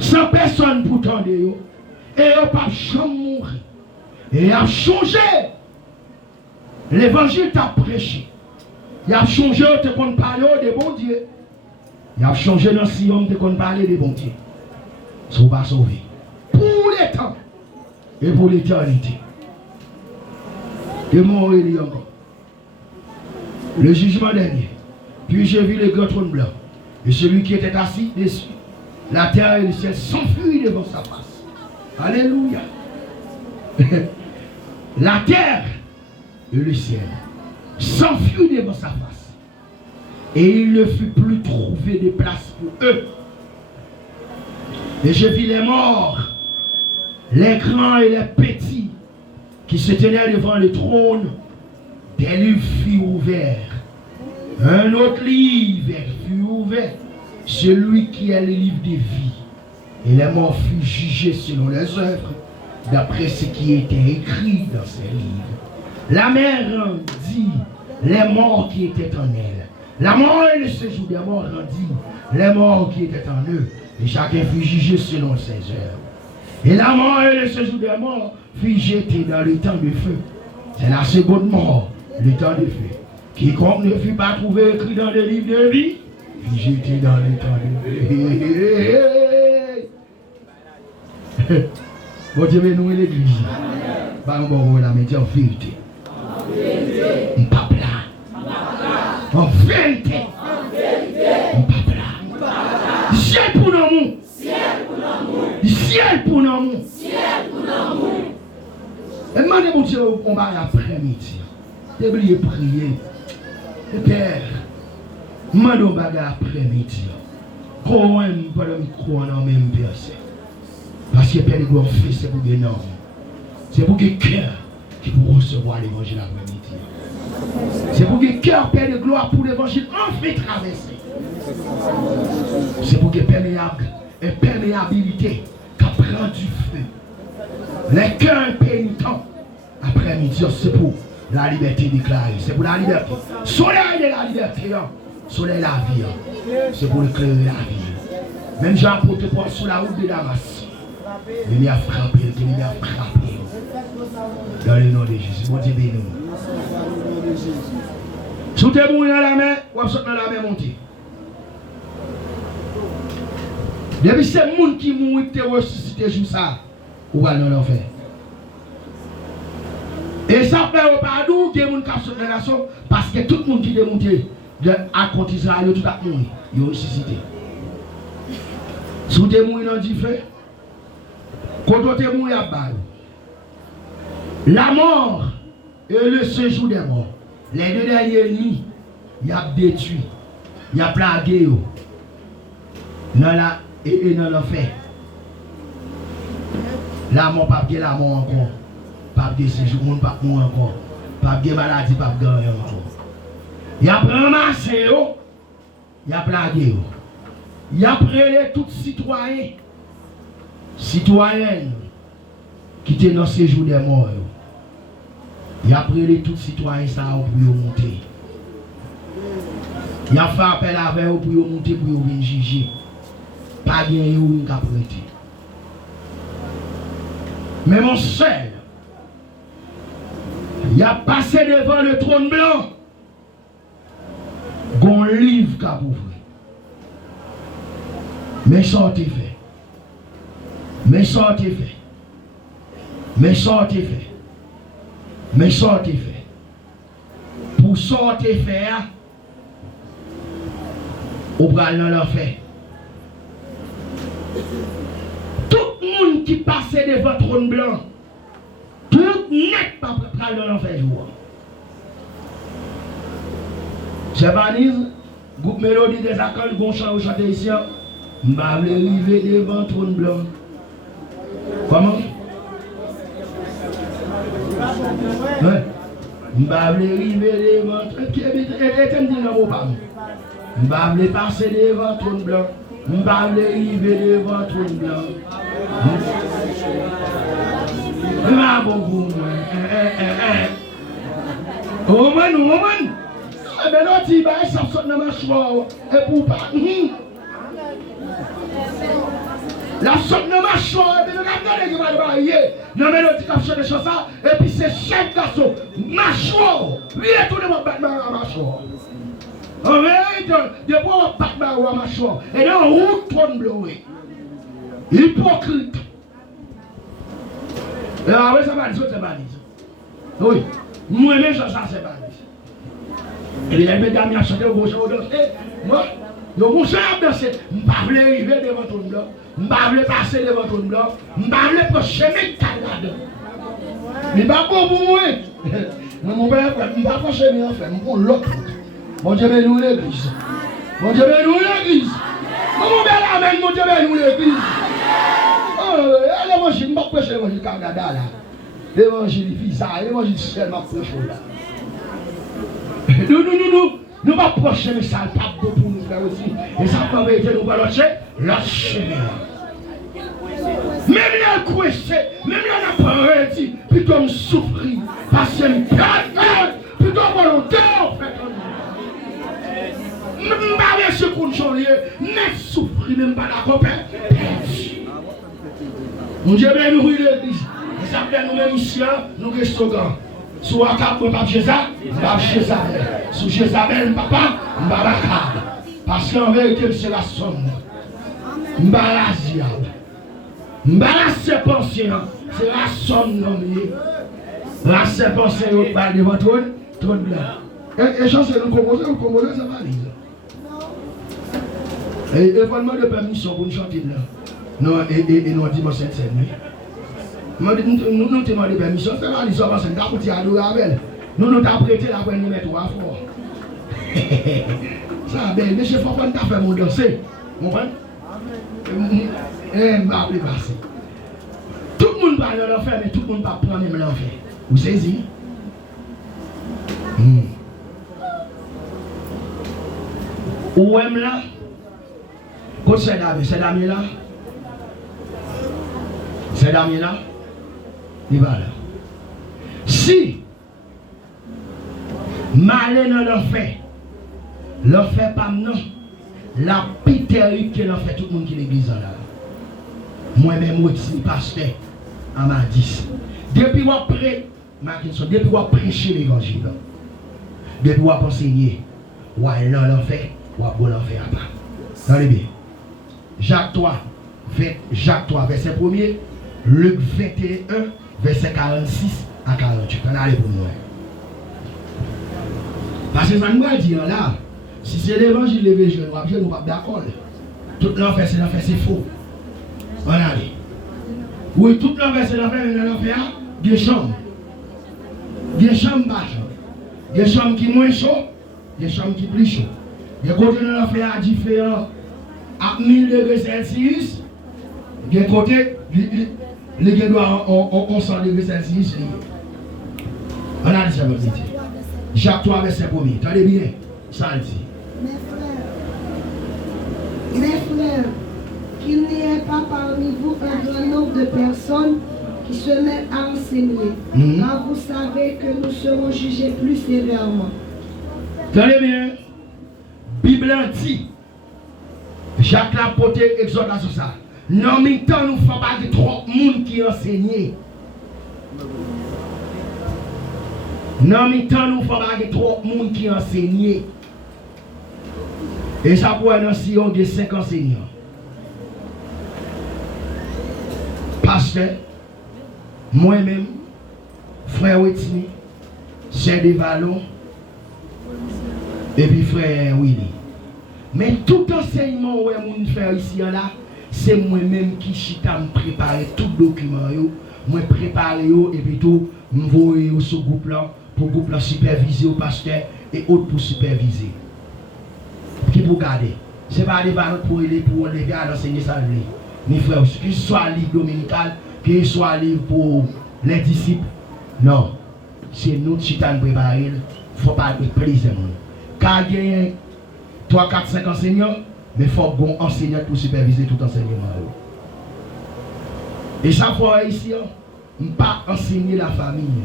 sans personne pour tendre, et ils ne pas jamais mourir. Et il a changé. L'évangile t'a prêché. Il a changé de qu'on parler des bons dieux. Il a changé dans Sion de qu'on parler des bons dieux. Ça va sauver. Pour les temps et pour l'éternité. Et moi, il y a encore. Le jugement dernier. Puis j'ai vu le grand trône blanc. Et celui qui était assis dessus. La terre et le ciel s'enfuient devant sa face. Alléluia. La terre et le ciel s'enfuient devant sa face. Et il ne fut plus trouvé de place pour eux. Et je vis les morts, les grands et les petits, qui se tenaient devant le trône. Des livres furent ouverts. Un autre livre fut ouvert, celui qui est le livre de vie. Et les morts furent jugés selon les œuvres, d'après ce qui était écrit dans ces livres. La mer rendit les morts qui étaient en elle. La mort et le séjour des morts rendit les morts qui étaient en eux. Et chacun fut jugé selon ses œuvres. Et la mort et le séjour des morts fut jeté dans le temps de feu. C'est la seconde mort, le temps de feu. Quiconque ne fut pas trouvé écrit dans le livre de vie, fut jeté dans le temps de feu. Bon Dieu, nous l'église. Bon, la métier en vérité. On pas là. En vérité. On pas là. Ciel pour nous. Ciel pour nous. Et demandez mon Dieu au combat l'après-midi. Oubliez prier. Et Père, demandez au bagarre après-midi. Comment on peut croire dans la même personne? Parce que Père de gloire fait, c'est pour les normes. C'est pour les cœurs qui pourront recevoir l'évangile après-midi. C'est pour les cœurs, Père de gloire, pour l'évangile enfin traverser. C'est pour les perméabilité qui prend du feu. Les cœurs impénitents après-midi, c'est pour la liberté déclarée. C'est pour la liberté. Soleil de la liberté. Soleil de la vie. C'est pour éclairer la vie. Même Jean-Apôtre Paul sur la route de Damas. Il a frappé, il a frappé. Dans le nom de Jésus. Bon Dieu béni. Si vous êtes dans la main, vous êtes dans la main montée. Depuis ces gens qui mourent, qui ressuscitent juste ça, vous allez dans l'enfer. Et ça fait au pardon que les gens qui sont dans la nation, parce que tout le monde qui est monté à contre Israël, tout a mouru, ils ont ressuscité. Si vous êtes mort dans du feu, quand vous êtes mort à balle, la mort et le séjour des morts, les deux dernières nuits, il y a détruit, il y a plagué et dans l'enfer. La mort, pas de la mort encore, pas de séjour, pas de mort encore, pas de maladie, pas de rien encore. Il y a ramassé, il y a plagué, il y a prélé tout citoyen, citoyenne qui étaient dans ces jours des morts. Il y a prélé tout citoyen ça pour monter. Il a fait appel avec eux pour monter, pour venir juger. Pas bien ou qu'à prêter. Mais mon seul, il a passé devant le trône blanc. Gon livre qu'a ouvrir. Mais ça t'est fait. Mais ça t'est fait. Mais ça t'est fait. Mais ça t'est fait. Pour ça t'est fait, au bras dans l'enfer. Tout le monde qui passe devant trône blanc, tout net pas prendre dans l'enfer jour. Chevanise, groupe mélodie des accords, bon chant au chanter ici. M'a voulu arriver devant trône blanc. Comment? Ouais. M'a voulu arriver devant trône blanc. M'a voulu passer devant trône blanc. M'a voulu arriver devant trône blanc. M'a beaucoup. Oh man. Eh bien, là, tu vas sortir dans ma choix. Et pour pas. La sorte de ma choix. Et puis, regardez qui va le marier. Non, mais l'autre, tu as fait des choses ça. Et puis, c'est chaque garçon. Ma choix. Oui, tout le monde bat ma choix. En vérité, de quoi on bat ma choix. Et là, on roule trône blanc. Hypocrite. Et après, ça va dire, c'est balise. Oui. Moi-même, ça, c'est balise. Et les mesdames qui ont chanté au gauche, moi, le gauche a dansé. Je ne vais pas arriver devant ton blanc. Je ne vais pas passer devant ton blanc. Je ne vais pas prochainer le là-dedans. Mais pas pour moi. Mon père, je ne vais pas prochainer en fait. Je vais l'autre. Mon Dieu, bénis l'église. Mon Dieu, bénis l'église. Mon père, amène mon Dieu, bénis l'église. L'évangile, je ne vais pas prêcher l'évangile Canada là. L'évangile bizarre, l'évangile seulement prêcher là. Nous ne pas procher, mais ça n'est pas beau pour nous faire aussi. Et ça peut être nous pas lâcher. Même là, couché, même là, on n'a pas réussi, plutôt me souffrir, parce que me perdre, plutôt volontaire, en fait. Je ne vais pas laisser qu'on change, mais souffrir, même pas la copain. Mon Dieu, bien nous, l'église. Ça fait nous-mêmes ici, nous restons grands. Sous un cap, papa Jézabel, papa Jézabel. Sous Jézabel, papa, Mbabaka. Parce qu'en vérité, c'est la somme. Mbalazia. Mbalazia pensée, c'est la somme nommée. La seule pensée, on parle devant trône blanc. Et chance, nous composer, ça va dire. Et événement de permission pour nous chanter là. Non, et nous disons cette scène. Nous demandons permission, c'est pas l'histoire parce que nous avons adorer. Nous avons prêté la peine de mettre trois fois. Ça, ben, monsieur Fofan t'a fait mon danser. Vous comprenez? Eh, m'a appelé passer. Tout le monde parle de l'enfer, mais tout le monde ne va pas prendre même l'enfer. Vous saisissez? Où est-ce là? Quand c'est Damien là? C'est Damien là? Il va là. Si malin dans l'enfer pas non, la pire terrible que l'enfer tout le monde qui l'église là. Moi-même, moi aussi, pasteur, à ma 10. Depuis depuis qu'on prêcher l'évangile, depuis qu'on enseigner, ou à l'enfer, ou à l'enfer à part. Attendez bien. Jacques 3, verset 1er, Luc 21, verset 46 à 48. On allez pour nous. Parce que ça nous va dire là, si c'est l'évangile des végétaux, nous ne sommes pas d'accord. Tout l'enfer, c'est faux. On allez. Oui, tout l'enfer, c'est l'enfer, mais l'enfer, des chambres. Des chambres bas. Des chambres qui sont moins chaudes, des chambres qui sont plus chaudes. Des côtés de l'enfer différents à 1000 degrés Celsius. Des côtés, les gens doivent en 100 degrés Celsius. On a dit ça, vous dites. Jacques 3, verset 1er. Attendez bien, ça le dit. Mes frères, qu'il n'y ait pas parmi vous un grand nombre de personnes qui se mettent à enseigner, car vous savez que nous serons jugés plus sévèrement. Attendez bien, Bible dit, Jacques l'a porté exhortation ça. Non, mais tant nous ne faisons pas de trop de monde qui enseigne. Non, mais tant nous ne faisons pas de trop de monde qui enseigne. Et ça pour un Sion de 5 enseignants. Pasteur, moi-même, frère Wetini, Cher des Vallons, et puis frère Willy. Mais tout enseignement que je fais ici, là, c'est moi-même qui chita me préparer tout document, moi préparer et puis tout, m'envoyer sur le groupe là, pour le groupe là superviser au pasteur et autres pour superviser. Qui pour garder. Ce n'est pas des valeurs pour les gars d'enseigner ça. Mes frères, qu'il soit livre dominical, qu'il soit livre pour les disciples. Non. C'est nous qui sommes préparés. Il ne faut pas être plaisir. Car il y a 3, 4, 5 enseignants, mais il faut qu'on enseigne pour superviser tout enseignement. Et chaque fois ici, on ne peut pas enseigner la famille.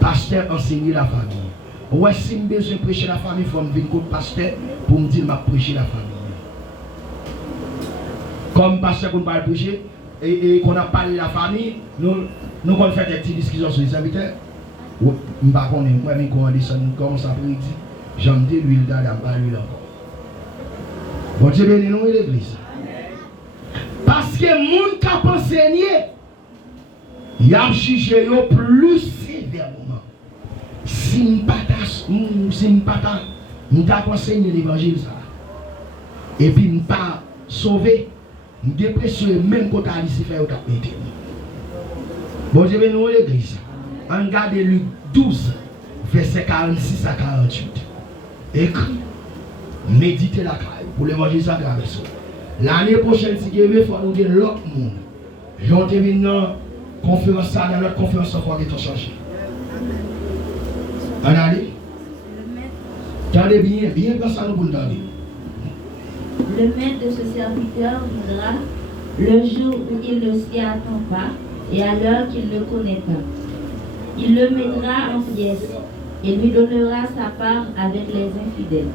Pasteur enseigner la famille. Ouais, si je besoin de prêcher la famille, il faut me venir comme pasteur pour me dire que je prêcher la famille. Comme pasteur qu'on parle prêcher et qu'on a parlé de la famille, nous allons faire des petites discussions sur les serviteurs. Je ne sais pas moi, mais quand on descend, comme ça pour dire, j'en dis l'huile d'Adam, pas l'huile encore. Bon Dieu béni nous l'église. Parce que les gens qui ont enseigné, ils ont jugé plus sévèrement. Si je ne pas enseigné l'évangile, et puis je ne pas sauvé, je ne dépressionné même quand je suis fait au tapé. Bon Dieu béni nous l'église. On regarde Luc 12, verset 46 à 48. Écrit, méditez la caille pour l'évangile sacré. L'année prochaine, si Dieu veut, il faut nous dire l'autre monde. J'en ai vu dans conférence, dans notre conférence, il faut que changer. On a dit? Tendez bien comme ça nous pouvons entendre. Le maître de ce serviteur viendra le jour où il ne s'y attend pas et à l'heure qu'il ne connaît pas. Il le mettra en pièces et lui donnera sa part avec les infidèles.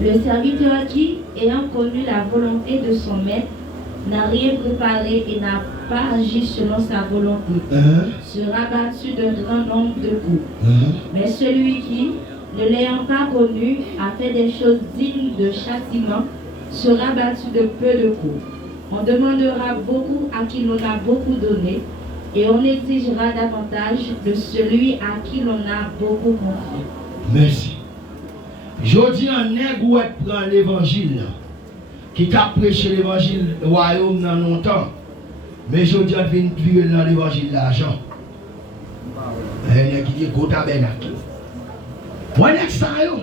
Le serviteur qui, ayant connu la volonté de son maître, n'a rien préparé et n'a pas agi selon sa volonté, sera battu d'un grand nombre de coups. Mais celui qui, ne l'ayant pas connu, a fait des choses dignes de châtiment, sera battu de peu de coups. On demandera beaucoup à qui l'on a beaucoup donné, et on exigera davantage de celui à qui l'on a beaucoup confié. Merci. Je dis un nègre prend l'évangile, qui t'a prêché l'évangile royaume dans longtemps, mais je dis à venir vivre dans l'évangile l'argent. Et qui dit go tabernacle. Moi n'est ça yo.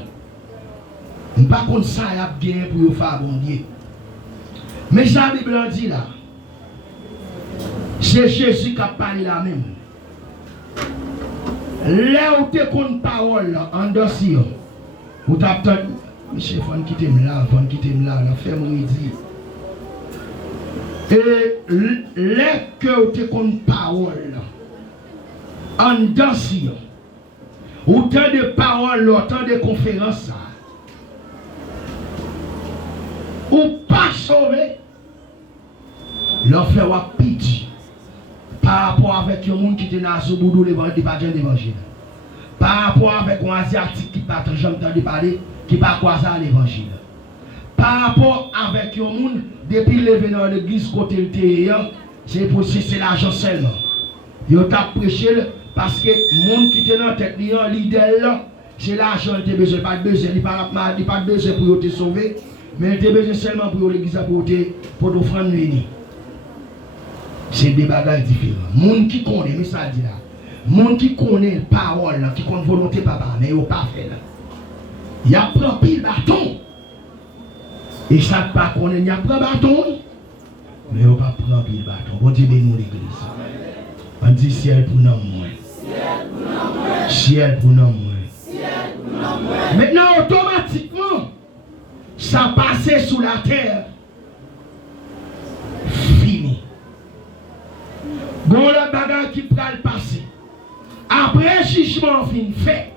On pas contre ça y a bien pour faire bon Dieu. Mais ça Bible dit là. C'est Jésus qui a parlé là même. Là où tu comptes parole en dossier, où tu as entendu, monsieur, il faut quitter là, la ferme dit. Et là que tu comptes parole en dossier, autant de paroles, autant de conférences, ou pas sauver, leur faire pitié. Par rapport avec un monde qui était dans ce bout de l'évangile. Par rapport avec un asiatique qui n'a jamais entendu parler, qui n'a pas croisé à l'évangile. Par rapport avec un monde, depuis levé dans l'église côté le terrain, c'est possible, c'est l'argent seulement. Il a prêché parce que le monde qui était dans la tête, l'idée, c'est l'argent, il n'a pas besoin, il n'a pas besoin pour te sauver, mais il a besoin seulement pour l'église pour t'offrir venir. C'est des bagages différents. Monde qui connaît, mais ça dit là. Monde qui connaît la parole, qui connaît la volonté papa, mais il n'a pas fait là. Il a pris le bâton. Et ça ne pas connaître, il a pris le bâton. Mais il n'a pas pris le bâton. Bon Dieu bénit l'église. On dit ciel pour nous moins. Ciel pour nous moins. Maintenant, automatiquement, ça passait sous la terre. Fini. Bon, le bagage qui peut le passer. Après jugement fin fait.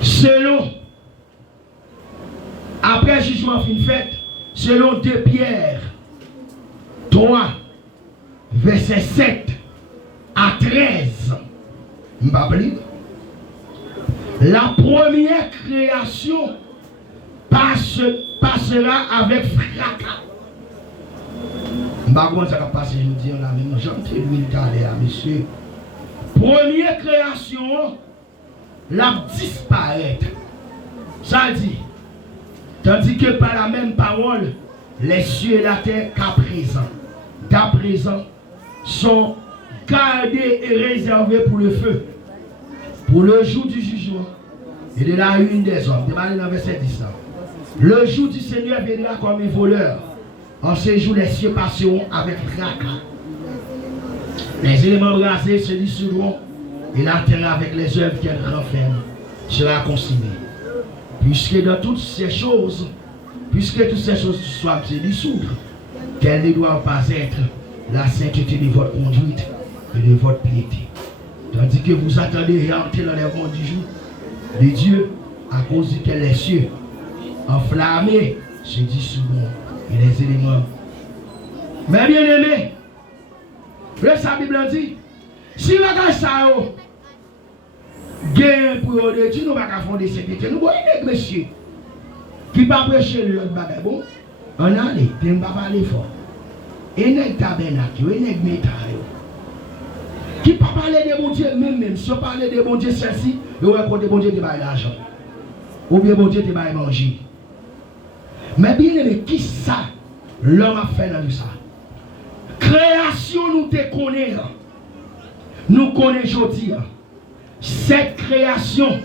Selon. Après jugement fin fait. Selon 2 Pierre 3, verset 7 à 13. La première création passera avec fracas. Je ne sais pas comment ça va passer, je me dis, là, mais j'entends lui d'aller à monsieur. Première création, la disparaître. Ça dit, tandis que par la même parole, les cieux et la terre qu'à présent, sont gardés et réservés pour le feu, pour le jour du jugement et de la ruine des hommes. Demandez dans verset 10. Le jour du Seigneur viendra comme un voleur. En ce jour, les cieux passeront avec fracas. Les éléments rasés se dissoudront et la terre avec les œuvres qu'elle renferme sera consignée. Puisque toutes ces choses soient se dissoudre, qu'elles ne doivent pas être la sainteté de votre conduite et de votre piété. Tandis que vous attendez et entrez dans les mondes du jour de Dieu, à cause duquel les cieux enflammés se dissoudront et les éléments. Mais bien aimé, la Bible dit, si vous avez ça, gain pour eux de Dieu, nous ne pouvons pas fonder cette sécurité. Nous voyons des messieurs qui ne peuvent pas prêcher l'autre bagage. Bon, on a allé, tu ne peux pas parler fort. Et les tabernacles, et les métal, qui ne peuvent pas parler de bon Dieu, même si on parle de bon Dieu, celle-ci, vous voyez que bon Dieu te baille l'argent. Ou bien bon Dieu te baille manger. Mais bien aimé, qui ça l'homme a fait dans tout ça? Création nous te connaissons. Nous connaissons aujourd'hui. Cette création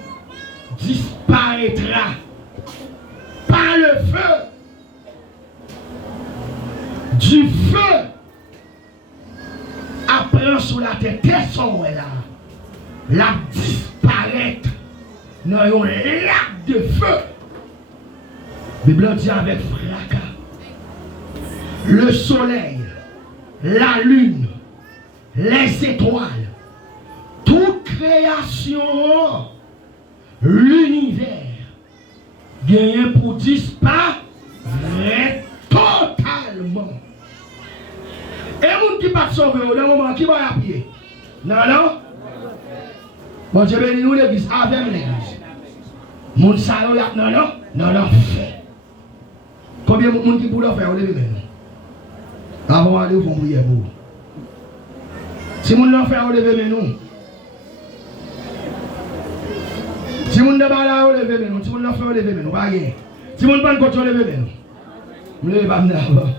disparaîtra par le feu. Du feu apprend sur la terre. Quels sont là? La disparaître dans un lac de feu. La Bible dit avec fracas. Le soleil, la lune, les étoiles, toute création, l'univers, gagne pour disparaître totalement. Et moun qui pas sauvé au moment qui va à pied. Non, non. Bon Dieu bénis nous l'église, avec l'église. Moun sa yo yak non, non, non, non, fait. Combien de monde qui pour le faire, on lève maintenant. Avant d'aller, vous prier pour vous. Si vous ne faites pas, levez maintenant. Si vous ne faites pas, levez maintenant. Si vous ne faites pas, levez maintenant. Si vous ne faites pas, levez maintenant. Vous ne levez pas maintenant.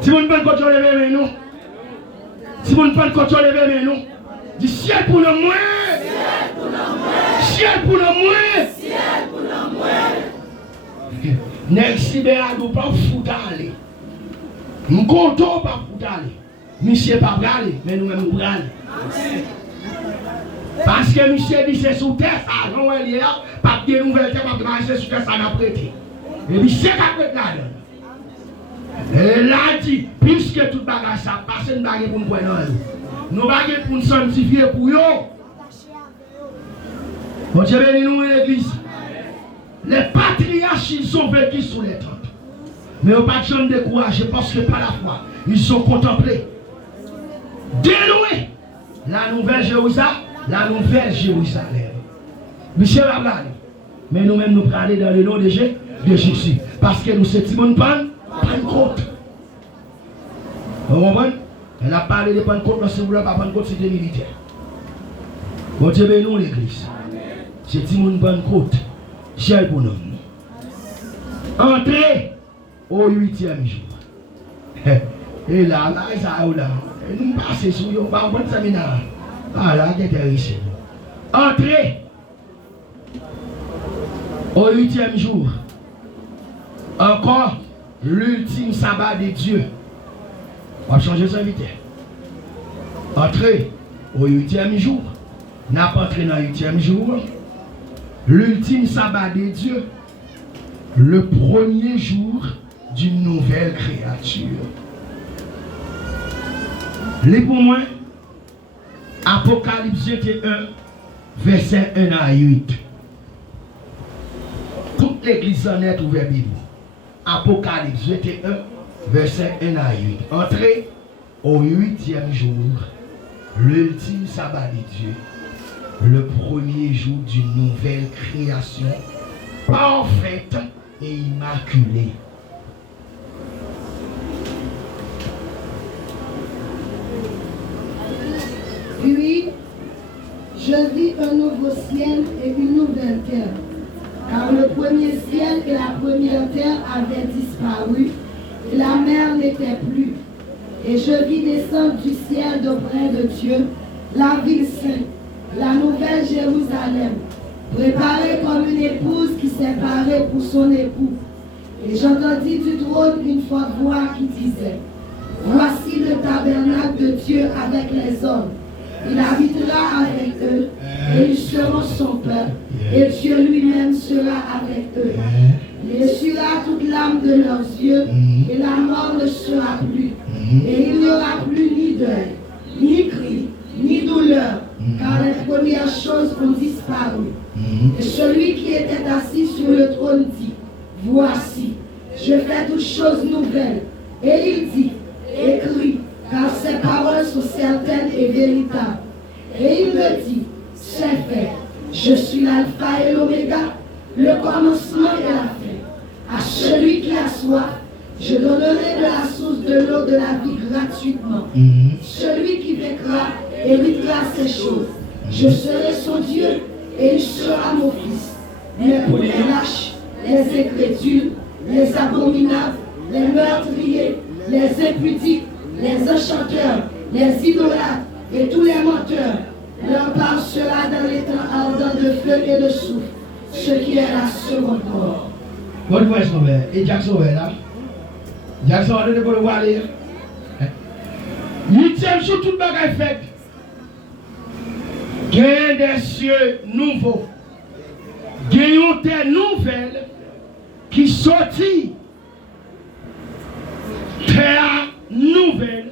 Si vous ne faites pas, levez maintenant. Si vous ne faites pas, levez maintenant. Dis ciel pour le moins. Ciel pour le moins. Ciel pour le moins. N'est-ce pas foutre aller. Nous ne comptons pas pour aller. Monsieur pas aller, mais nous-mêmes nous aller. Parce que monsieur dit c'est sous terre, ça, non, il est là, pas de nouvelles, pas de marcher sous terre, ça n'a prêté. Et puis c'est qu'à prêter là. Et là, dit, puisque tout bagage ça passe, une baguette pour nous prendre. Nous baguettes pour nous sanctifier pour eux. Bon Dieu bénis nous l'église. Les patriarches, ils ont vécu sous les tentes. Mais ils n'ont pas de gens découragés parce que par la foi, ils ont contemplé. Dénoué la nouvelle Jérusalem, Michel a blague. Mais nous-mêmes nous parlons dans le nom de Jésus. Parce que nous sommes Timon Pentecôte. Vous comprenez? Elle a parlé de Pentecôte parce que vous n'avez pas Pentecôte, c'était militaire. Bon Dieu bénis nous l'église. C'est Timon Pentecôte. Cher bonhomme. Entrez au 8e jour. Et là, ça là. Et nous passons sur le bon séminaire. Ah là, qui était riche. Entrez au 8e jour. Encore l'ultime sabbat de Dieu. On va changer son invité. Entrez au 8e jour. N'a pas entré dans le 8e jour. L'ultime sabbat de Dieu. Le premier jour d'une nouvelle créature. Les pour moi, Apocalypse 21, verset 1 à 8. Toute l'église en est ouverte. Apocalypse 21, verset 1 à 8. Entrez au 8e jour, l'ultime sabbat de Dieu. le premier jour d'une nouvelle création parfaite et immaculée. Puis, je vis un nouveau ciel et une nouvelle terre, car le premier ciel et la première terre avaient disparu, et la mer n'était plus. Et je vis descendre du ciel d'auprès de Dieu la ville sainte, la nouvelle Jérusalem, préparée comme une épouse qui s'est parée pour son époux. Et j'entendis du trône une forte voix qui disait, voici le tabernacle de Dieu avec les hommes. Il habitera avec eux, et ils seront son peuple, et Dieu lui-même sera avec eux. Il essuiera toute l'âme de leurs yeux, et la mort ne sera plus. Et il n'y aura plus ni deuil, ni cri, ni douleur, car les premières choses ont disparu. Et celui qui était assis sur le trône dit, voici, je fais toutes choses nouvelles. Et il dit, écris, car ces paroles sont certaines et véritables. Et il me dit, c'est fait, je suis l'alpha et l'oméga, le commencement et la fin. À celui qui a soif, je donnerai de la source de l'eau de la vie gratuitement. Celui qui vaincra héritera ces choses. Je serai son Dieu et il sera mon fils. Mais pour les lâches, les incrédules, les abominables, les meurtriers, les impudiques, les enchanteurs, les idolâtres et tous les menteurs, leur part sera dans les temps ardents de feu et de souffle, ce qui est la seconde mort. Bonne voix, Sauveur. Et Jackson est là. Jackson a donné pour le voir aller. 8e jour, tout le bagage fait. Gagne des cieux nouveaux. Gagne des nouvelles qui sortent. Terre nouvelle,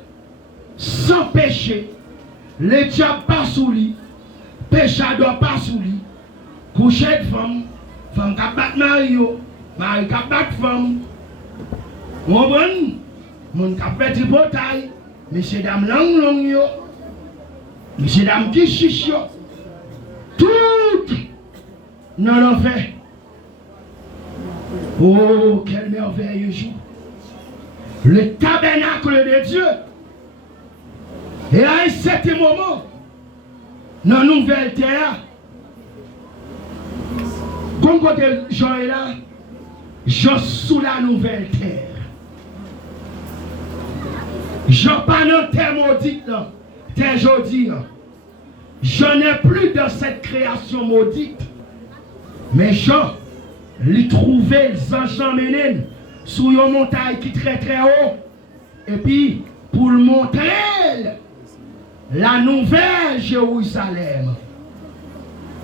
sans péché. Le diable pas sous lui. Péchador pas sous lui. Coucher de femme. Femme qui bat Mario. Marie qui bat femme. Mon bon. Mon qui fait du bataille. Messieurs dames long yo. Messieurs dames qui chiche yo. Tout. Non l'enfer. Oh, quel merveilleux jour. Le tabernacle de Dieu. Et à un certain moment, dans la nouvelle terre, comme quand Jean est là, Jean sous la nouvelle terre. Jean pas dans terre maudite, terre jodi. Je n'ai plus dans cette création maudite. Mais Jean, lui trouvait les anges emmenés sur une montagne qui est très très haut. Et puis, pour le montrer, la nouvelle Jérusalem,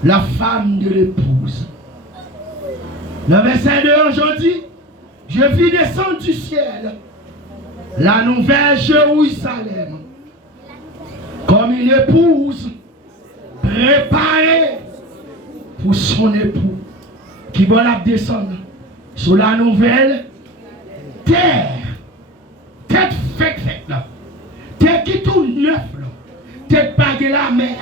la femme de l'épouse. Le verset 2 aujourd'hui, je vis descendre du ciel, la nouvelle Jérusalem, comme une épouse préparée pour son époux, qui va descendre sur la nouvelle terre. Tête faite là. Tête qui tout neuf là. Tête pas de la mer.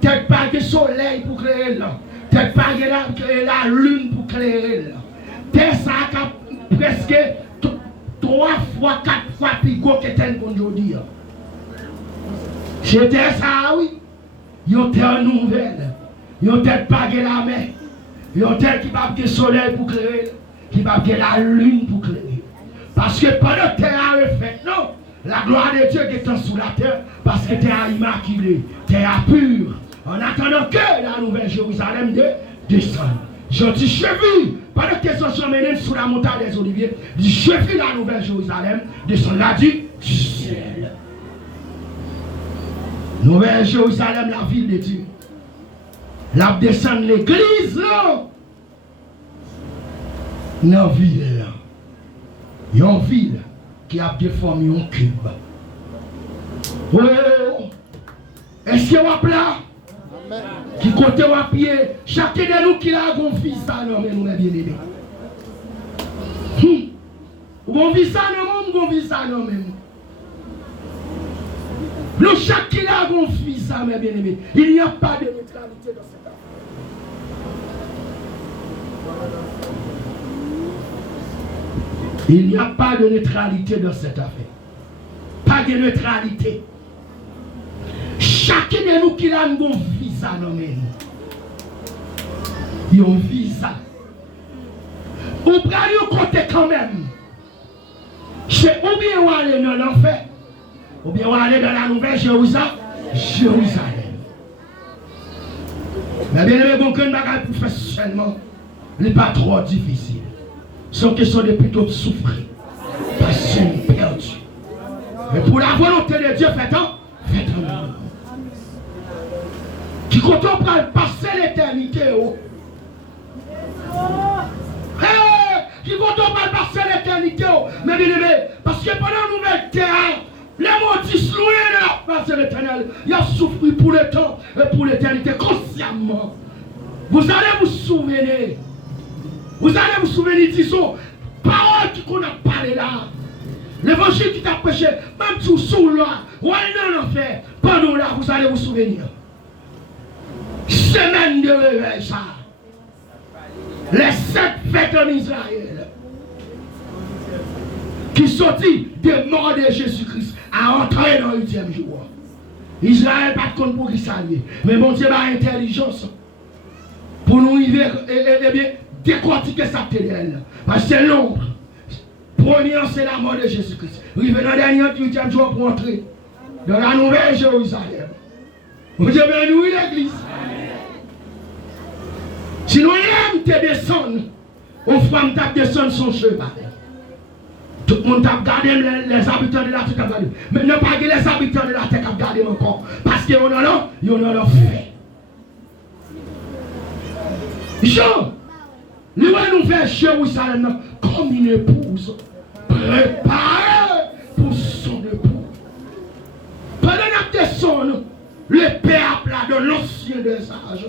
Tête pas de soleil pour créer là. Tête pas de la lune pour créer là. Tête ça a presque 3 fois, 4 fois plus gros que tel aujourd'hui. C'était ça oui. Yon terre nouvelle. Yon tête pas de la mer. Yon tête qui pas de soleil pour créer. Qui pas de la lune pour créer. Parce que pendant que terre est faite, non, la gloire de Dieu qui est sous la terre, parce que terre immaculée, terre pure, en attendant que la nouvelle Jérusalem descende. Je dis, je vis, pendant que sont emmenés sous la montagne des Oliviers, je vis la nouvelle Jérusalem descendre là du ciel. Nouvelle Jérusalem, la ville de Dieu. La descend l'église, là. Dans la ville, là. Il y a une ville qui a déformé un cube. Oh, est-ce que vous avez là? Qui côté à pied, chacun de nous qui a un visa, non, mais nous bien aimés. Vous avez visa, non, vous avez visa, non, même. Nous, chacun a un visa, mes bien-aimés. Il n'y a pas de neutralité dans cette affaire. Il n'y a pas de neutralité dans cette affaire. Pas de neutralité. Chacun de nous qui a un visa, non, mais il y a un visa. On prend un côté quand même. Ou bien on va aller dans l'enfer, ou bien on va aller dans la nouvelle Jérusalem. Mais bien aimé, bon, que une bagarre pour faire seulement, n'est pas trop difficile. C'est une question de plutôt de souffrir. Parce que c'est perdu. Mais pour la volonté de Dieu, faites-en. Qui compte on passer l'éternité. Qui compte on passer l'éternité. Mais bien aimé, parce que pendant nous mettons terre, les maudits loin de la face de l'éternel, il a souffert pour le temps et pour l'éternité consciemment. Vous allez vous souvenir. Vous allez vous souvenir, disons, paroles qu'on a parlé là. L'évangile qui t'a prêché, même sous là, ou en enfer, pendant là, vous allez vous souvenir. Semaine de réveil, ça. Les 7 fêtes en Israël. Qui sortit des morts de Jésus-Christ à entrer dans le 8e jour. Israël pas de compte pour qui s'allier. Mais mon Dieu a intelligence pour nous arriver et bien décortiquer sa télé. Parce que c'est l'ombre. Premier, c'est la mort de Jésus-Christ. Arrivé dans le dernier 8e jour pour entrer dans la nouvelle Jérusalem. Mon Dieu bénit l'église. Si nous aimons te descendre, on fera me descendre son cheval. Tout le monde a gardé les habitants de la terre. Mais ne pas les habitants de la terre qui ont gardé encore. Parce qu'ils ont leur fait. Jean, nous allons faire Jérusalem comme une épouse préparée pour son époux. Pendant que nous descendons, le peuple de l'ancien des âges,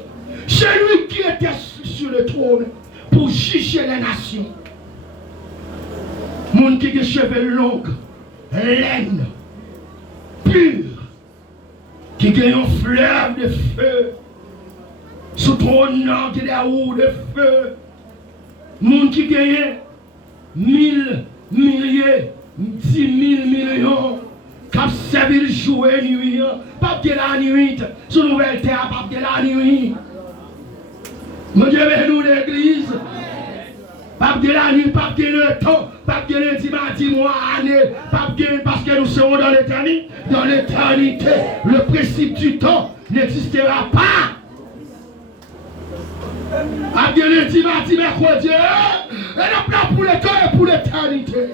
celui qui était sur le trône pour juger les nations. Monde qui a des cheveux longs, laine, pur, qui a un fleuve de feu, sous trône qui a des roues de feu. Monde qui a 1000 milliers, 10 000 millions, qui a servi le jour et nuit, pas de la nuit, sur nouvelle terre, pas de la nuit. Mon Dieu, nous l'église. Pas de la nuit, pas de le temps, pas de lundi, mardi, mois, année, pas de parce que nous serons dans l'éternité. Dans l'éternité, le principe du temps n'existera pas. Pas de lundi, mardi, mercredi, et le plan pour le temps et pour l'éternité.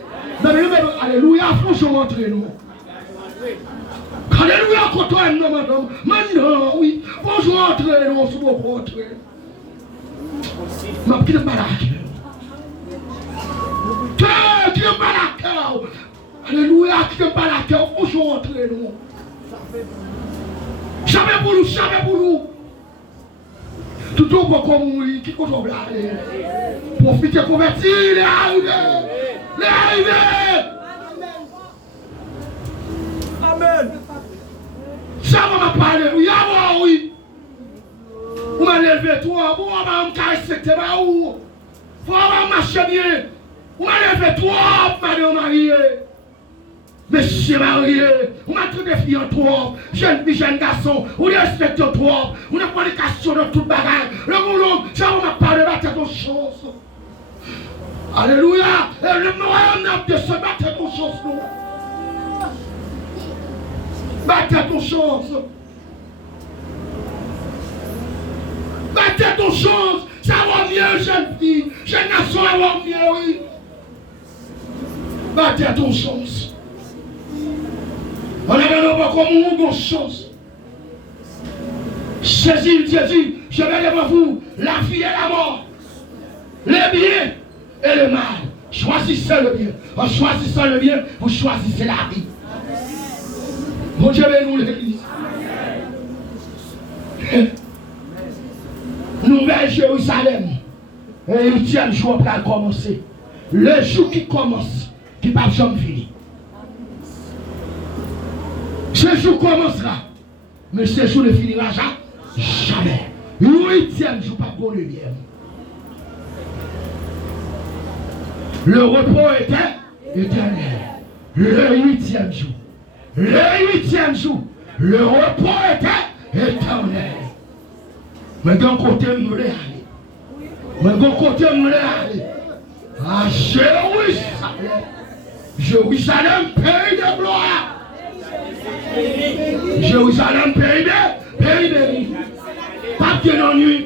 Alléluia, il faut rentrer nous. Alléluia, quand on est nous, maintenant, oui, il faut rentrer nous, il faut rentrer. Ma petite balade. Qui n'est pas la cœur. Alléluia, qui n'est pas la cœur. Où je rentre nous. Jamais pour nous, jamais pour nous. Tout le monde comme nous, qui compte aller. Profitez, convertir, les arrivés. Les arrivés. Amen. Ça va parler, oui, oui. Vous m'avez levé toi, vous m'avez respecté, vous m'avez marché bien. Vous m'avez levé toi, madame mariée. Monsieur marié, vous m'avez traité de filles en toi, jeune fille, jeune garçon, vous respectez toi, vous n'avez pas de questions de toute bagarre. Le boulot, ça va me parler de toute chose. Alléluia. Et le moyen de se battre ton chose, nous. Battez ton chose. Battez ton chose. Ça va mieux, jeune fille. Jeune garçon, ça va mieux, oui. Battez ton chose. On a pas comme une chose. Jésus dit, je vais devant vous la vie et la mort, le bien et le mal. Choisissez le bien. En choisissant le bien, vous choisissez la vie. Mon Dieu, nous l'église. Nouvelle Jérusalem. Et le 8e jour va commencer. Le jour qui commence, qui ne va jamais finir. Ce jour commencera, mais ce jour ne finira jamais. Le 8e jour, pas pour le 9e. Le repos était éternel. Le 8e jour. Le 8e jour. Le repos était éternel. Mais d'un côté, je voulais aller. Mais d'un côté, je voulais aller. Ah, Jérusalem. Jérusalem, pays de gloire. Jérusalem, pays de vie. Pas de l'ennui.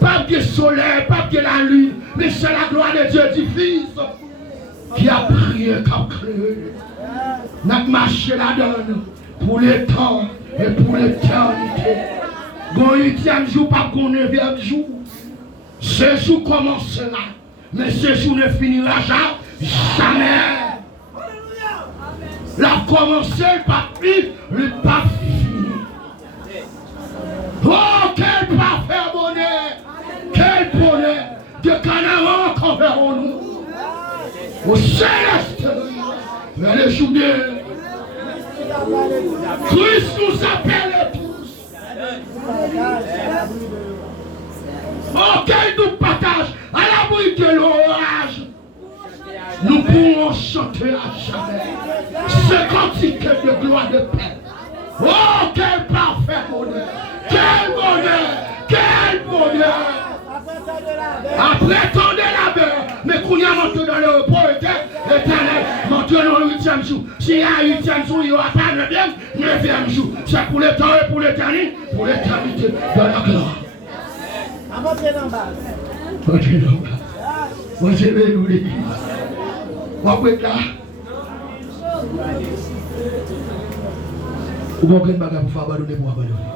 Pas de soleil, pas de la lune. Mais c'est la gloire de Dieu du Fils qui a prié, qui a créé. N'a marché là-dedans pour le temps et pour l'éternité. Bon 8e jour, pas qu'on 9e jour. Ce jour commencera, mais ce jour ne finira jamais. La commencé, pas fini, le pas fini. Oh, quel parfait bonheur! Quel bonheur de Canaan qu'on verrons-nous au céleste. Mais les journées, Christ nous appelle tous. Oh, quel nous partage à l'abri de l'orage. Nous pourrons chanter à jamais ce cantique de gloire de paix. Oh, quel parfait bonheur! Quel bonheur! Quel bonheur! Après tant de labeur, mais qu'on y a monté dans le repos éternel, monté dans le 8e jour. S'il y a 8e jour, il n'y aura pas de 9e jour. C'est pour le temps et pour l'éternité de la gloire. Montez en bas. Montez en bas. Montez nous l'église. On va être là. Vous avez un bagage pour faire abandonner pour abandonner.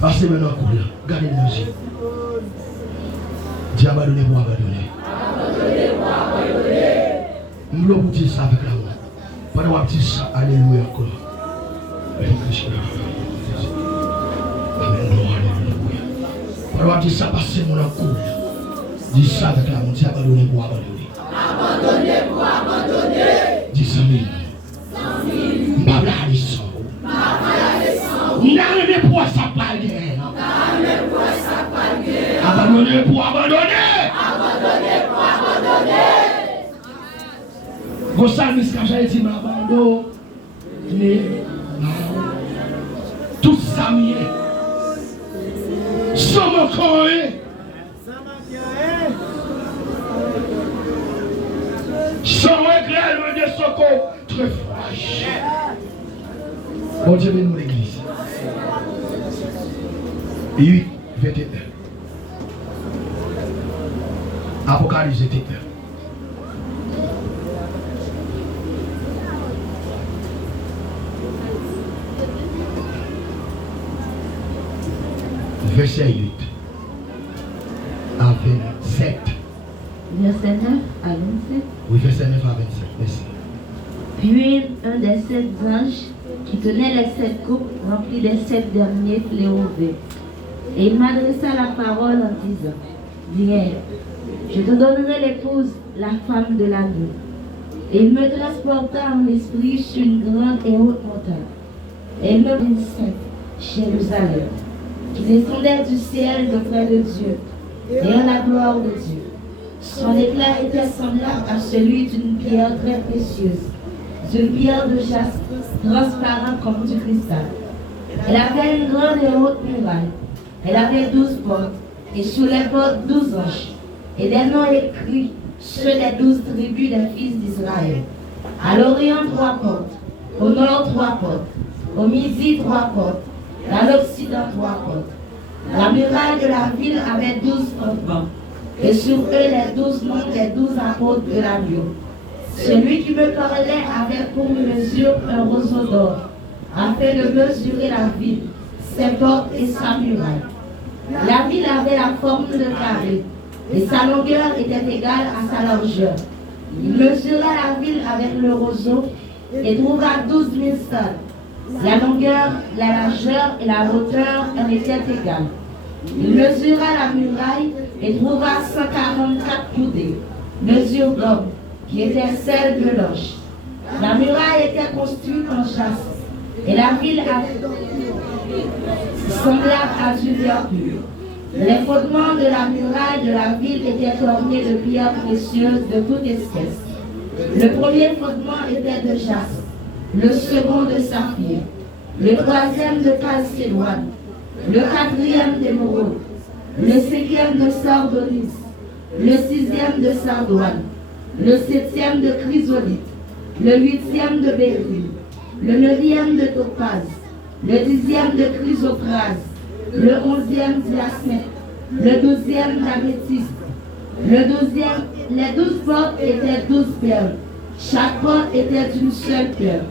Passez maintenant pour là. Gardez les yeux. Dis abandonner pour abandonner. Abandonner pour abandonner. Nous voulons dire ça avec l'amour. Pendant qu'on dit ça, alléluia encore. Amen. Alléluia. Pendant qu'on dit ça, passez mon encourage. Dis ça avec l'amour. Dis abandonner pour abandonner. Abandonner pour abandonner. Dis ça, mais. Mbabla Alisson. N'arrivez pas à sa palgue. Abandonner pour abandonner. Abandonner pour abandonner. Vos salmistes, quand j'ai dit m'abandonner, tout ça mieux. Sans mon corps. Sans regret, loin de son corps, très fragile. Bon Dieu, nous l'église. 8, 21. Apocalypse 21. Verset 8 à 27. Verset 9 à 27. Oui, verset 9 à 27. Merci. Puis un des 7 anges qui tenait les 7 coupes remplies des 7 derniers fléaux verts. Et il m'adressa la parole en disant, viens, je te donnerai l'épouse, la femme de l'agneau. Et il me transporta en esprit sur une grande et haute montagne. Et il me dit une sainte, Jérusalem, qui descendait du ciel de près de Dieu, et en la gloire de Dieu. Son éclat était semblable à celui d'une pierre très précieuse, d'une pierre de jaspe, transparente comme du cristal. Elle avait une grande et haute muraille. Elle avait 12 portes, et sous les portes 12 anges, et des noms écrits, ceux des 12 tribus des fils d'Israël. À l'Orient 3 portes, au nord 3 portes, au midi 3 portes, à l'Occident 3 portes. La muraille de la ville avait 12 fondements, et sur eux les 12 noms des 12 apôtres de l'agneau. Celui qui me parlait avait pour mesure un roseau d'or, afin de mesurer la ville, ses portes et sa muraille. La ville avait la forme de carré, et sa longueur était égale à sa largeur. Il mesura la ville avec le roseau et trouva 12 000 stades. La longueur, la largeur et la hauteur en étaient égales. Il mesura la muraille et trouva 144 coudées, mesure d'homme, qui était celle de l'ange. La muraille était construite en jaspe, Et la ville semblable à du verdure. Les fondements de la muraille de la ville étaient ornés de pierres précieuses de toute espèce. Le premier fondement était de jaspe, le second de saphir, le troisième de calcédoine, le quatrième d'émeraude, le cinquième de sardonyx, le sixième de sardoine, le septième de chrysolite, le huitième de béryl, le neuvième de topaz, le dixième de chrysoprase, le onzième d'hyacinthe, le douzième d'améthyste, les 12 portes étaient 12 perles, chaque porte était d'une seule perle.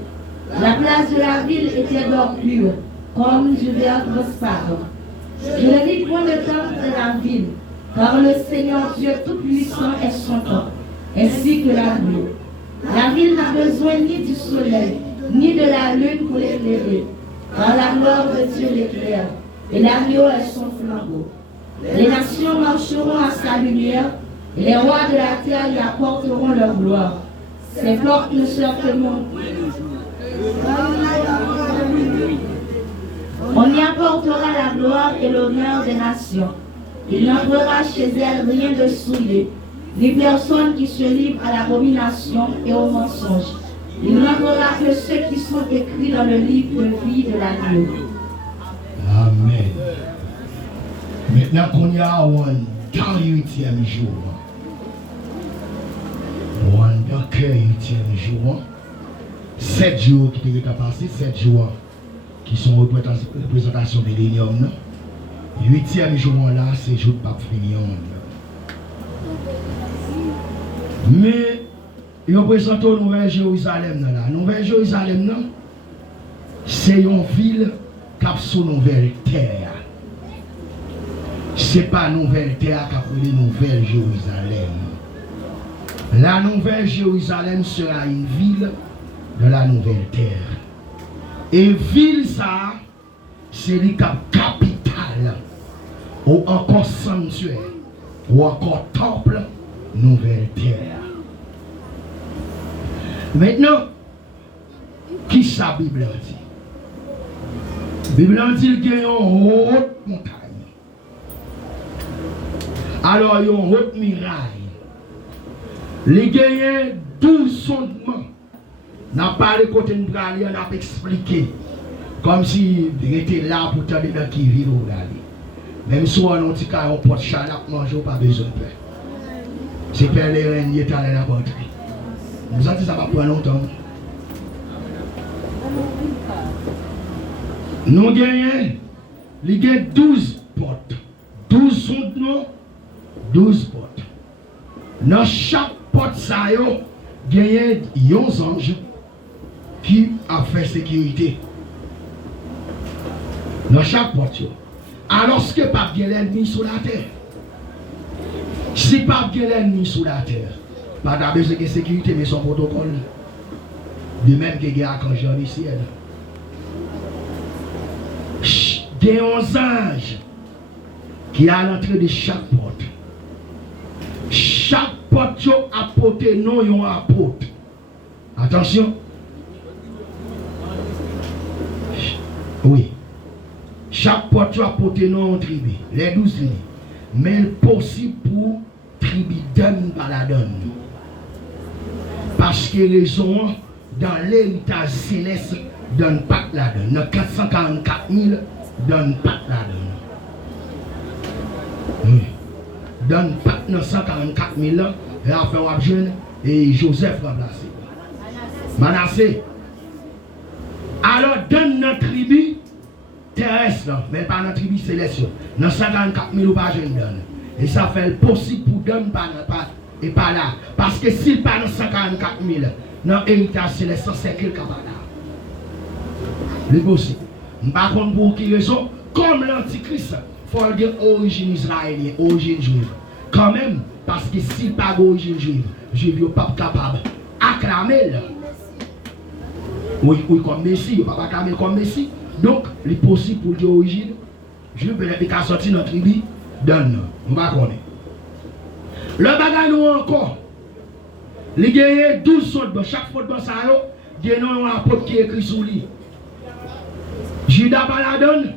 La place de la ville était d'or pur, comme du verre transparent. Je ne vis point le temple de la ville, car le Seigneur Dieu Tout-Puissant est son temple, ainsi que l'agneau. La ville n'a besoin ni du soleil, ni de la lune pour l'éclairer, car la gloire de Dieu l'éclaire, et l'agneau est son flambeau. Les nations marcheront à sa lumière, et les rois de la terre y apporteront leur gloire. Ses portes ne se fermeront point. On y apportera la gloire et l'honneur des nations. Il n'entrera chez elle rien de souillé, ni personne qui se livre à l'abomination et au mensonge. Il n'entrera que ceux qui sont écrits dans le livre de vie de l'agneau. Amen. Maintenant qu'on y a un 48e jour, un 48e jour, 7 jours qui étaient passés, 7 jours qui sont représentation de l'énium. 8e jour là, c'est jour de pape fini. Mais il représente la Nouvelle Jérusalem. La Nouvelle Jérusalem, c'est une ville qui a sur nouvelle terre. Ce n'est pas nouvelle terre qui a appelé Nouvelle Jérusalem. La Nouvelle Jérusalem sera une ville de la nouvelle terre. Et ville ça, c'est la capitale, ou encore sanctuaire, ou encore temple, nouvelle terre. Maintenant, qui ça la Bible dit? La Bible dit qu'il y a une haute montagne. Alors, il y a une haute muraille. Les gagnants 12 sondements. N'a pas de côté de Brali, on a expliqué. Comme si il était là pour te dire qui vit au Brali. Même si on a un petit cas, on porte chalap, manger, pas besoin de pain. C'est Père les reines, il est allé à la porte. Vous avez dit ça va prendre longtemps. Nous gagnons, il y a 12 portes. 12 sondements, 12 portes. Dans chaque porte, il y a un ange qui a fait sécurité. Dans chaque porte. Alors que pas bien l'ennemi sur la terre. Si pas bien l'ennemi sur la terre, pas besoin de sécurité, mais son protocole. De même que il y a quand j'ai au ciel. Il y a un ange qui est à l'entrée de chaque porte. Chaque porte a apporté non yon apôtre. Attention. Oui. Chaque porte a apporté non tribu. Les 12 lignes. Mais il est possible pour tribu donne par la donne. Parce que les gens dans l'héritage céleste donne pas la donne. Dans 444 000 donne pas la donne. Oui. Donne pas 944 000 ans, Raphaël jeune et Joseph remplacé. Manassé. Alors donne notre tribu terrestre, mais pas notre tribu céleste. Dans 54 000 ou pas jeune donne. Et ça fait le possible pour donner et pas là. Parce que s'il pas dans 144 000, dans l'héritage céleste, c'est quelqu'un pas là. C'est possible. Par contre, pour qui raison, comme l'Antichrist, il faut dire origine israélienne, origine juive. Quand même, parce que s'il pas d'origine juive, juif n'est pas capable d'acclamer. Oui, comme Messie, il ne peut pas acclamer comme Messie. Donc, il est possible pour dire origine juive, il peut sortir notre tribu, donne. On va connaître. Le bagage nous encore. Il y a 12 fautes. Chaque faute dans ça, il y a un apôtre qui écrit sur lui. Judas Baladon,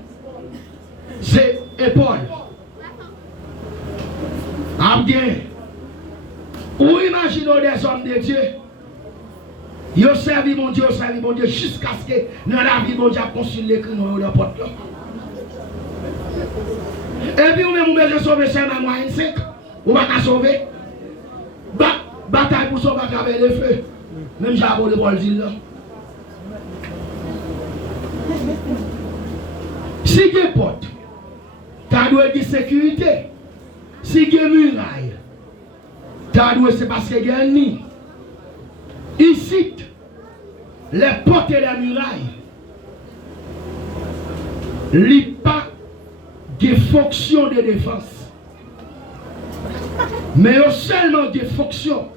c'est épaule. Abdien. Ou imaginez des hommes de Dieu. Ils servent mon Dieu, jusqu'à ce que dans la vie, mon Dieu a construit l'écrit dans la porte. Et puis, vous-même, vous pouvez sauver ça dans moyenne 5. Vous ne pouvez pas sauver. Bataille pour sauver avec le feu. Même j'ai abordé pour le dire là. Si il y a porte, tu dois avoir sécurité. Si il y a muraille, tu dois c'est parce qu'il y a un nid. Ici, les portes et les murailles, il n'y a pas de fonction de défense. Mais il y a seulement des fonctions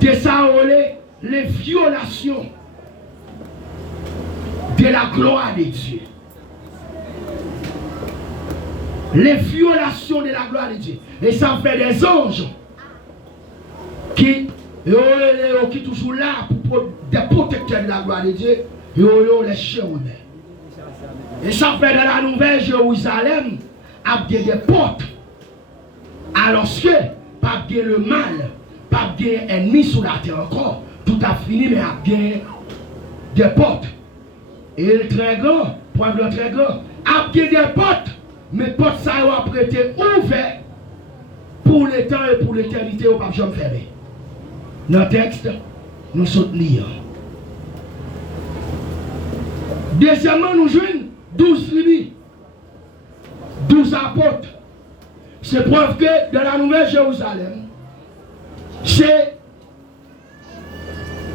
de ça, les violations de la gloire de Dieu. Les violations de la gloire de Dieu. Et ça fait des anges qui sont toujours là pour des protecteurs de la gloire de Dieu. Les chérubins. Et ça fait de la nouvelle Jérusalem à des portes. Alors que, pas bien le mal, pas bien ennemi sur la terre encore, tout a fini, mais à bien des portes. Et le très grand, point le très grand, a bien des portes, mais portes ça a été ouvert pour le temps et pour l'éternité au pape Jean Fermé. Dans le texte, nous sommes lire. Deuxièmement, nous jouons 12 tribus, 12 apôtres. C'est preuve que dans la Nouvelle Jérusalem, c'est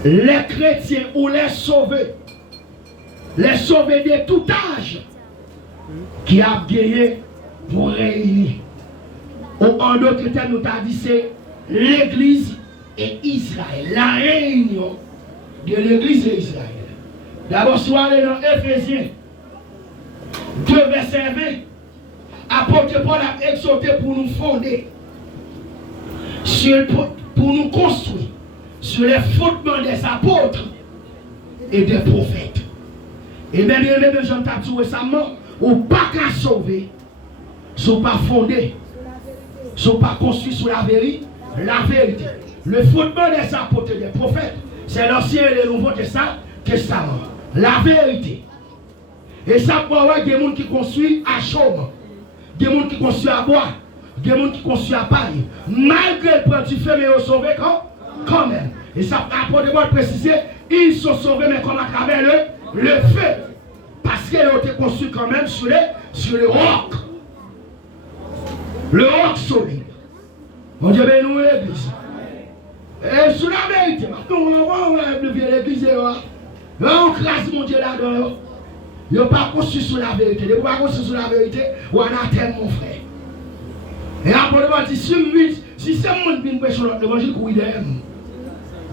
les chrétiens ou les sauvés de tout âge, qui a gagné pour réunir. En d'autres termes, nous avons dit c'est l'Église et Israël, la réunion de l'Église et Israël. D'abord, si on aller dans Éphésiens 2, verset 20, apôtre Paul a exhorté pour nous fonder, pour nous construire sur les fondements des apôtres et des prophètes. Et même Jean t'a dit récemment, ou pas qu'à sauver, sont pas fondés, sont pas construits sur la vérité. Le fondement des apôtres et des prophètes, c'est l'Ancien et le Nouveau Testament. La vérité. Et ça pour avoir des gens qui construisent à chaume, des gens qui construisent à bois, des gens qui construisent à paille. Malgré le point du feu, mais ils sont sauvés quand même. Et ça apporte de préciser, ils sont sauvés, mais comme à travers le feu. Parce qu'ils ont été construits quand même sur le roc. Le roc solide. Mon Dieu, ben nous l'église. Et sur la vérité, maintenant on va l'église. On classe mon Dieu là-dedans. Ils n'ont pas construit sur la vérité. Ils n'ont pas construit sur la vérité. On a terre, mon frère. Et après, si c'est mon bien prêcher l'évangile, il y a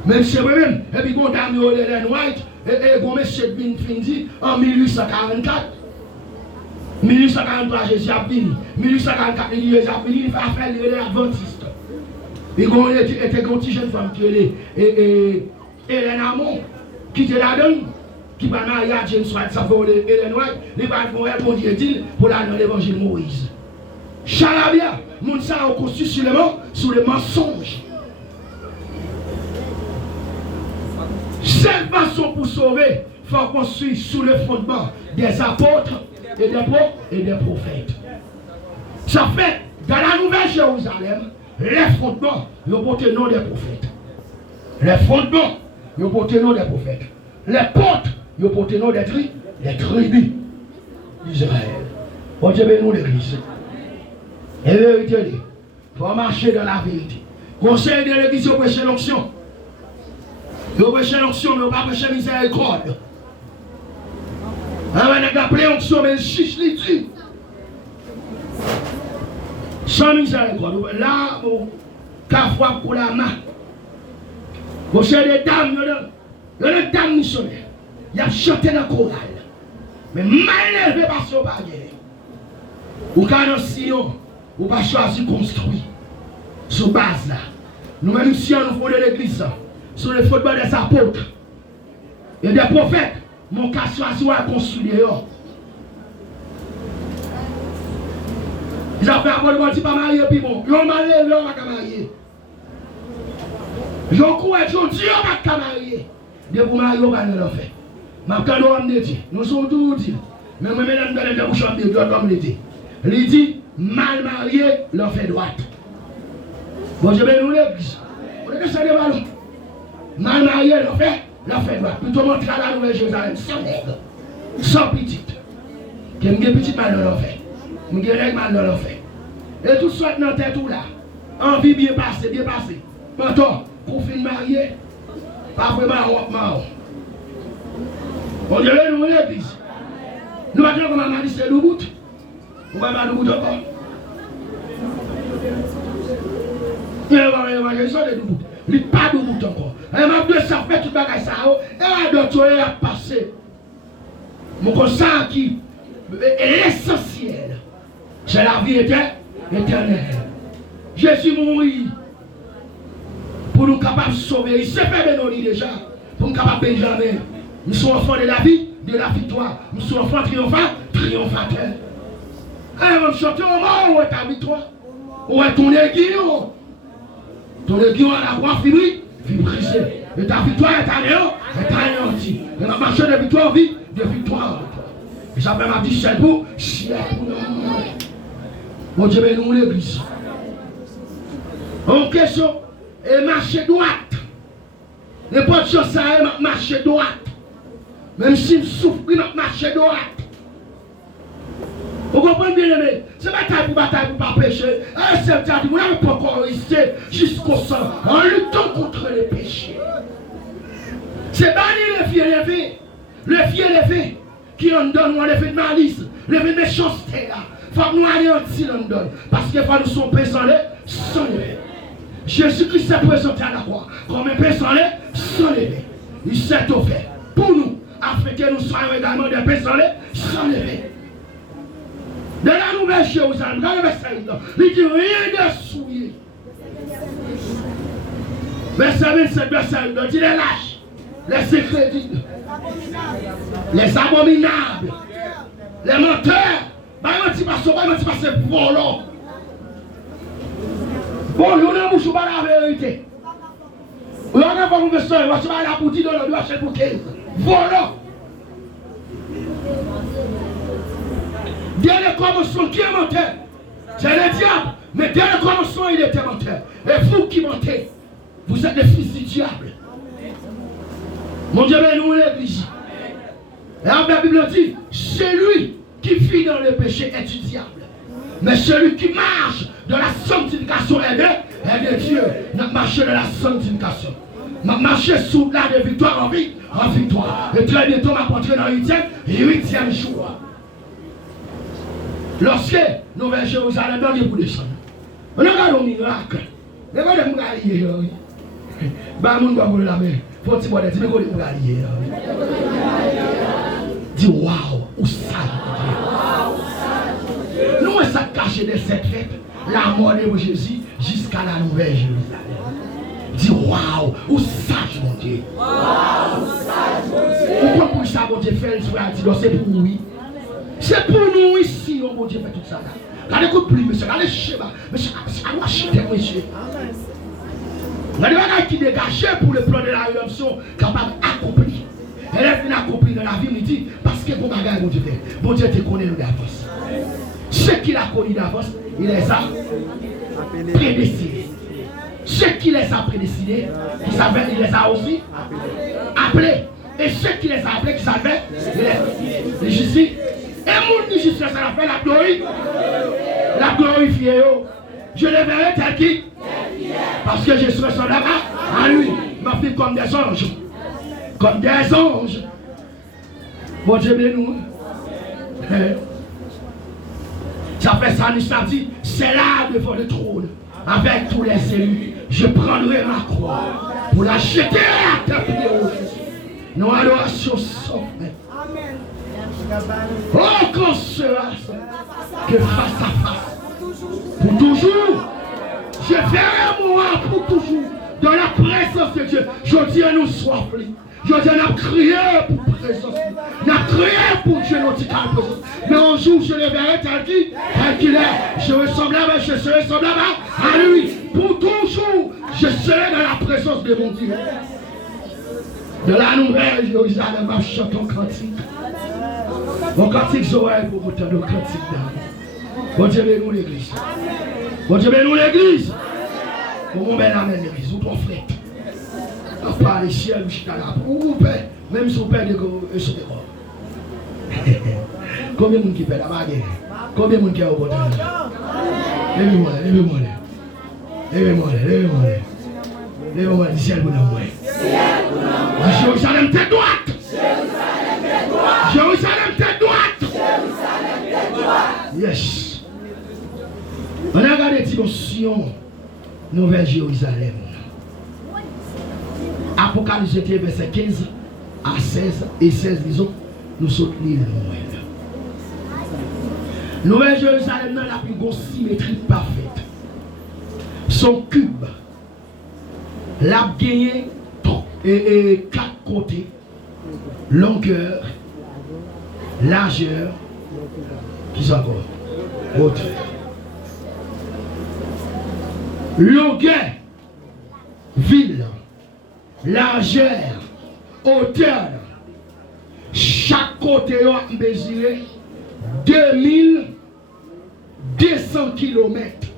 même si moi-même, et puis on a mis Ellen White, et on a mis Findi en 1844. 1843, Jésus a fini. 1844, Jésus a fini, il a fait les adventistes. Et on a été une petite jeune femme qui est Hélène Amon, qui était là-dedans, qui va marier à James White, ça fait Hélène White, il va répondre Dieu pour la dans l'évangile Moïse. Charabia, mon ça a construit sur le mensonge. Seule façon pour sauver, il faut construire sous le fondement des apôtres et des prophètes. Ça fait, dans la Nouvelle Jérusalem, les fondements, ils ont porté le nom des prophètes. Les fondements, ils ont porté le nom des prophètes. Les portes, ils ont porté le nom des tribus d'Israël. Bon Dieu, nous l'église. Et vérité, il faut marcher dans la vérité. Conseil de l'église, il faut prêcher l'onction. Il faut prêcher l'onction, mais il ne faut pas prêcher miséricorde. On a appelé l'onction, mais il chiche les tues. Sans miséricorde. Là, on a pour la main. Vous savez, des dames, il y a des dames missionnaires. Il y a chanté dans le choral. Mais mal élevé par son bagage. Ou quand on Sion, ou pas choisir construire. Sur base là. Nous-mêmes ici, nous fondons l'église. Sur le fondement des apôtres et des prophètes. mon cas choisi à construire. Ils ont fait un bon petit pas marié, puis bon, ils ont marié, ils ont pas marié. Ils ont couru, ils ont dit, ils ont pas marié. De vous marier, ils ont pas fait. Mais quand nous avons dit, nous sommes tous dit, mais moi, mesdames, dans les bouches, je dois comme l'été. Il dit, mal marié, l'on fait droite. Bon, je vais nous l'église. On est descendu à l'eau. Mal marié, l'on fait droite. Plutôt montrer à la Nouvelle Jérusalem, sans nègre, sans petite. Que je suis petit mal, l'on fait. Je suis règle mal, l'on fait. Et tout soit dans tête tout là. Envie bien passé, bien passé. Maintenant, pour finir marié, pas vraiment mort. On dirait nous l'église. Nous allons comme on a dit c'est le bout. On va pas le bout encore. Il n'y a pas de bout. Il n'y a pas de bout encore. Et ma deux ça fait tout le bagage ça. Et la d'autres a passé. Mon constat qui est essentiel. C'est la vie éternelle. Jésus mourit pour nous capables de sauver. Il s'est fait bénir déjà. Pour nous capables de Benjamin. Nous sommes enfants de la vie, de la victoire. Nous sommes enfants triomphateurs. Alors, on chante au moment où est ta victoire. Où est ton aiguillon? Ton aiguillon à la voix fini, brisé. Et ta victoire est anéantie. Et la marche de victoire vit de victoire. Et ça fait ma dit c'est pour mon Dieu, mais nous l'église. En question, et marcher droite. N'importe chose, ça est marcher droite. Même si je souffre, il m'a marché droite. Vous comprenez bien, aimé? C'est bataille pour pas pécher. C'est bataille, vous n'avez pas encore resté jusqu'au sang en luttant contre les péchés. C'est banni le fier levé. Le fier levé qui en donne, on levé de malice, levé de méchanceté. Il faut nous anéantir en donne. Parce qu'il faut nous sommes présents sans lever. Jésus-Christ s'est présenté à la croix comme un présent sans lever. Il s'est offert pour nous. Afin que nous soyons également des personnes sans lever. De la Nouvelle Jérusalem, dans le verset 1, il dit rien de souillé. Verset 27, verset 1, il dit les lâches, les incrédules, les abominables, les menteurs, ils ne pas se volants. Bon, il y a un bouche pas la vérité. Il y a un bouche pas la boutique de la doigt chez pour 15. Volant. Dès le commencement, qui est menteur? C'est le diable. Mais dès le commencement, il était menteur. Et vous qui mentez, vous êtes des fils du diable. Mon Dieu, mais nous l'église. Et la Bible dit, celui qui vit dans le péché est du diable. Mais celui qui marche dans la sanctification est de Dieu. Nous marchons dans la sanctification. M'a marché sous la de victoire en victoire. Et très bientôt, m'a porté dans le 8e jour. Lorsque Nouvelle Jérusalem dans les pour descendre, on regarde un miracle. Regardez mon galier. Bah, mon doigt pour la main. Faut que tu vois des petits galiers. Dis waouh, où ça? Nous, on s'est caché de cette fête, la mort de Jésus, jusqu'à la Nouvelle Jérusalem. Dis waouh, où sage mon Dieu. Waouh, sage mon Dieu. Pourquoi pour ça mon Dieu fait le c'est pour nous. C'est pour nous ici, mon Dieu fait tout ça. Regardez que plus, monsieur, regardez schéma. Monsieur, à moi acheter, monsieur. Regardez les qui dégagent pour le plan de la rédemption capable d'accomplir. Elle est venue accomplir dans la vie, il dit, parce que mon bagage, mon Dieu fait. Mon Dieu te connaît nous d'avance. Ceux qui l'ont connu d'avance, il les a prédestinés. Ceux qui les a prédestinés, qui savaient, il les a aussi appelés. Et ceux qui les a appelés, qui savaient, les justices. Et mon justice, ça a fait la glorie. La glorifier. Je les verrai tel qui. Parce que je serai semblable à lui. Ma fille comme des anges. Comme des anges. Bon Dieu, bien nous. Ça fait ça, nous dit, c'est là devant le trône. Avec tous les élus, je prendrai ma croix pour la jeter à ta pied. Nos adorations sont faites. Oh, qu'on sera que face à face. Pour toujours. Je ferai moi pour toujours. Dans la présence de Dieu. Je dis à nous soif. Je dis à nous crier pour présence. prière pour Dieu notre calme. Mais un jour, je le verrai tel qu'il est. Je serai semblable à lui. Pour toujours, je serai dans la présence de mon Dieu. De la nouvelle Jérusalem, je chante un cantique. Mon cantique, j'aurai pour vous tendre un cantique d'amour. Bon Dieu, bénis-nous l'église. Bon Dieu, bénis-nous l'église. Bon, ben amène l'église. Ou ton frère. On parle ici, je suis là. Ou père, même si on perd de corps. Combien de monde qui perd la bague? Combien de monde qui a au bout de la levez-moi, levez-moi. Levez-moi du ciel pour nous. Jérusalem tête droite. Jérusalem tête droite. Yes. On a regardé Sion, Nouvelle Jérusalem. Apocalypse verset 15 à 16 et 16, disons, nous sommes l'île Noël. Nouvelle Jérusalem a la plus grosse symétrie parfaite. Son cube, l'a gagné et 4 côtés, longueur, largeur, qui sont encore, hauteur. Longueur, ville, largeur, hauteur, chaque côté a mesuré 2200 km.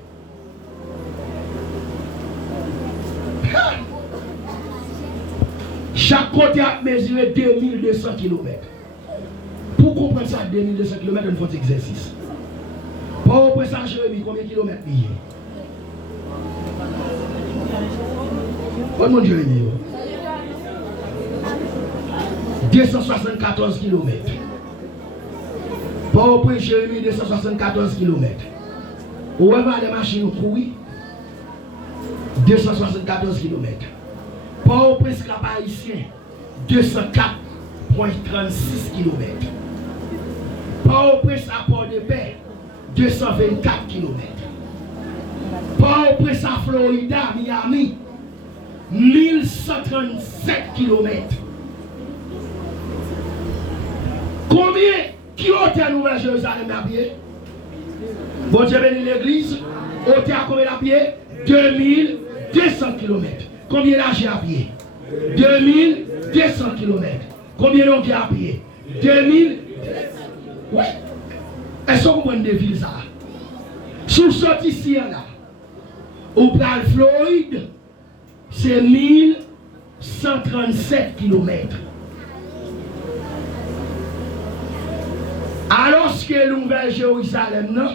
Chaque côté a mesuré 2200 km. Pour comprendre ça, 2200 km, il faut un exercice. Pour comprendre ça, Jérémie, combien de kilomètres il y a? Combien de Jérémie? 274 km. Pour comprendre Jérémie, 274 km. Où est-ce que les machines courir? 274 km. Pour le presque haïtien, 204,36 km. Pour le presque à Port de Paix, 224 km. Pour le presque à Florida, Miami, 1137 km. Combien qui hôtel Nouvelle Jérusalem à pied? Bon Dieu bénit l'église. Hôtel à combien à pied? 2200 km. Combien d'argent à pied? 2200 km. Combien d'argent à pied? 2000. Oui. Est-ce que vous comprenez des villes ça? Sous sorti ici là, au plan Floride, c'est 1137 km. Alors que la Nouvelle Jérusalem,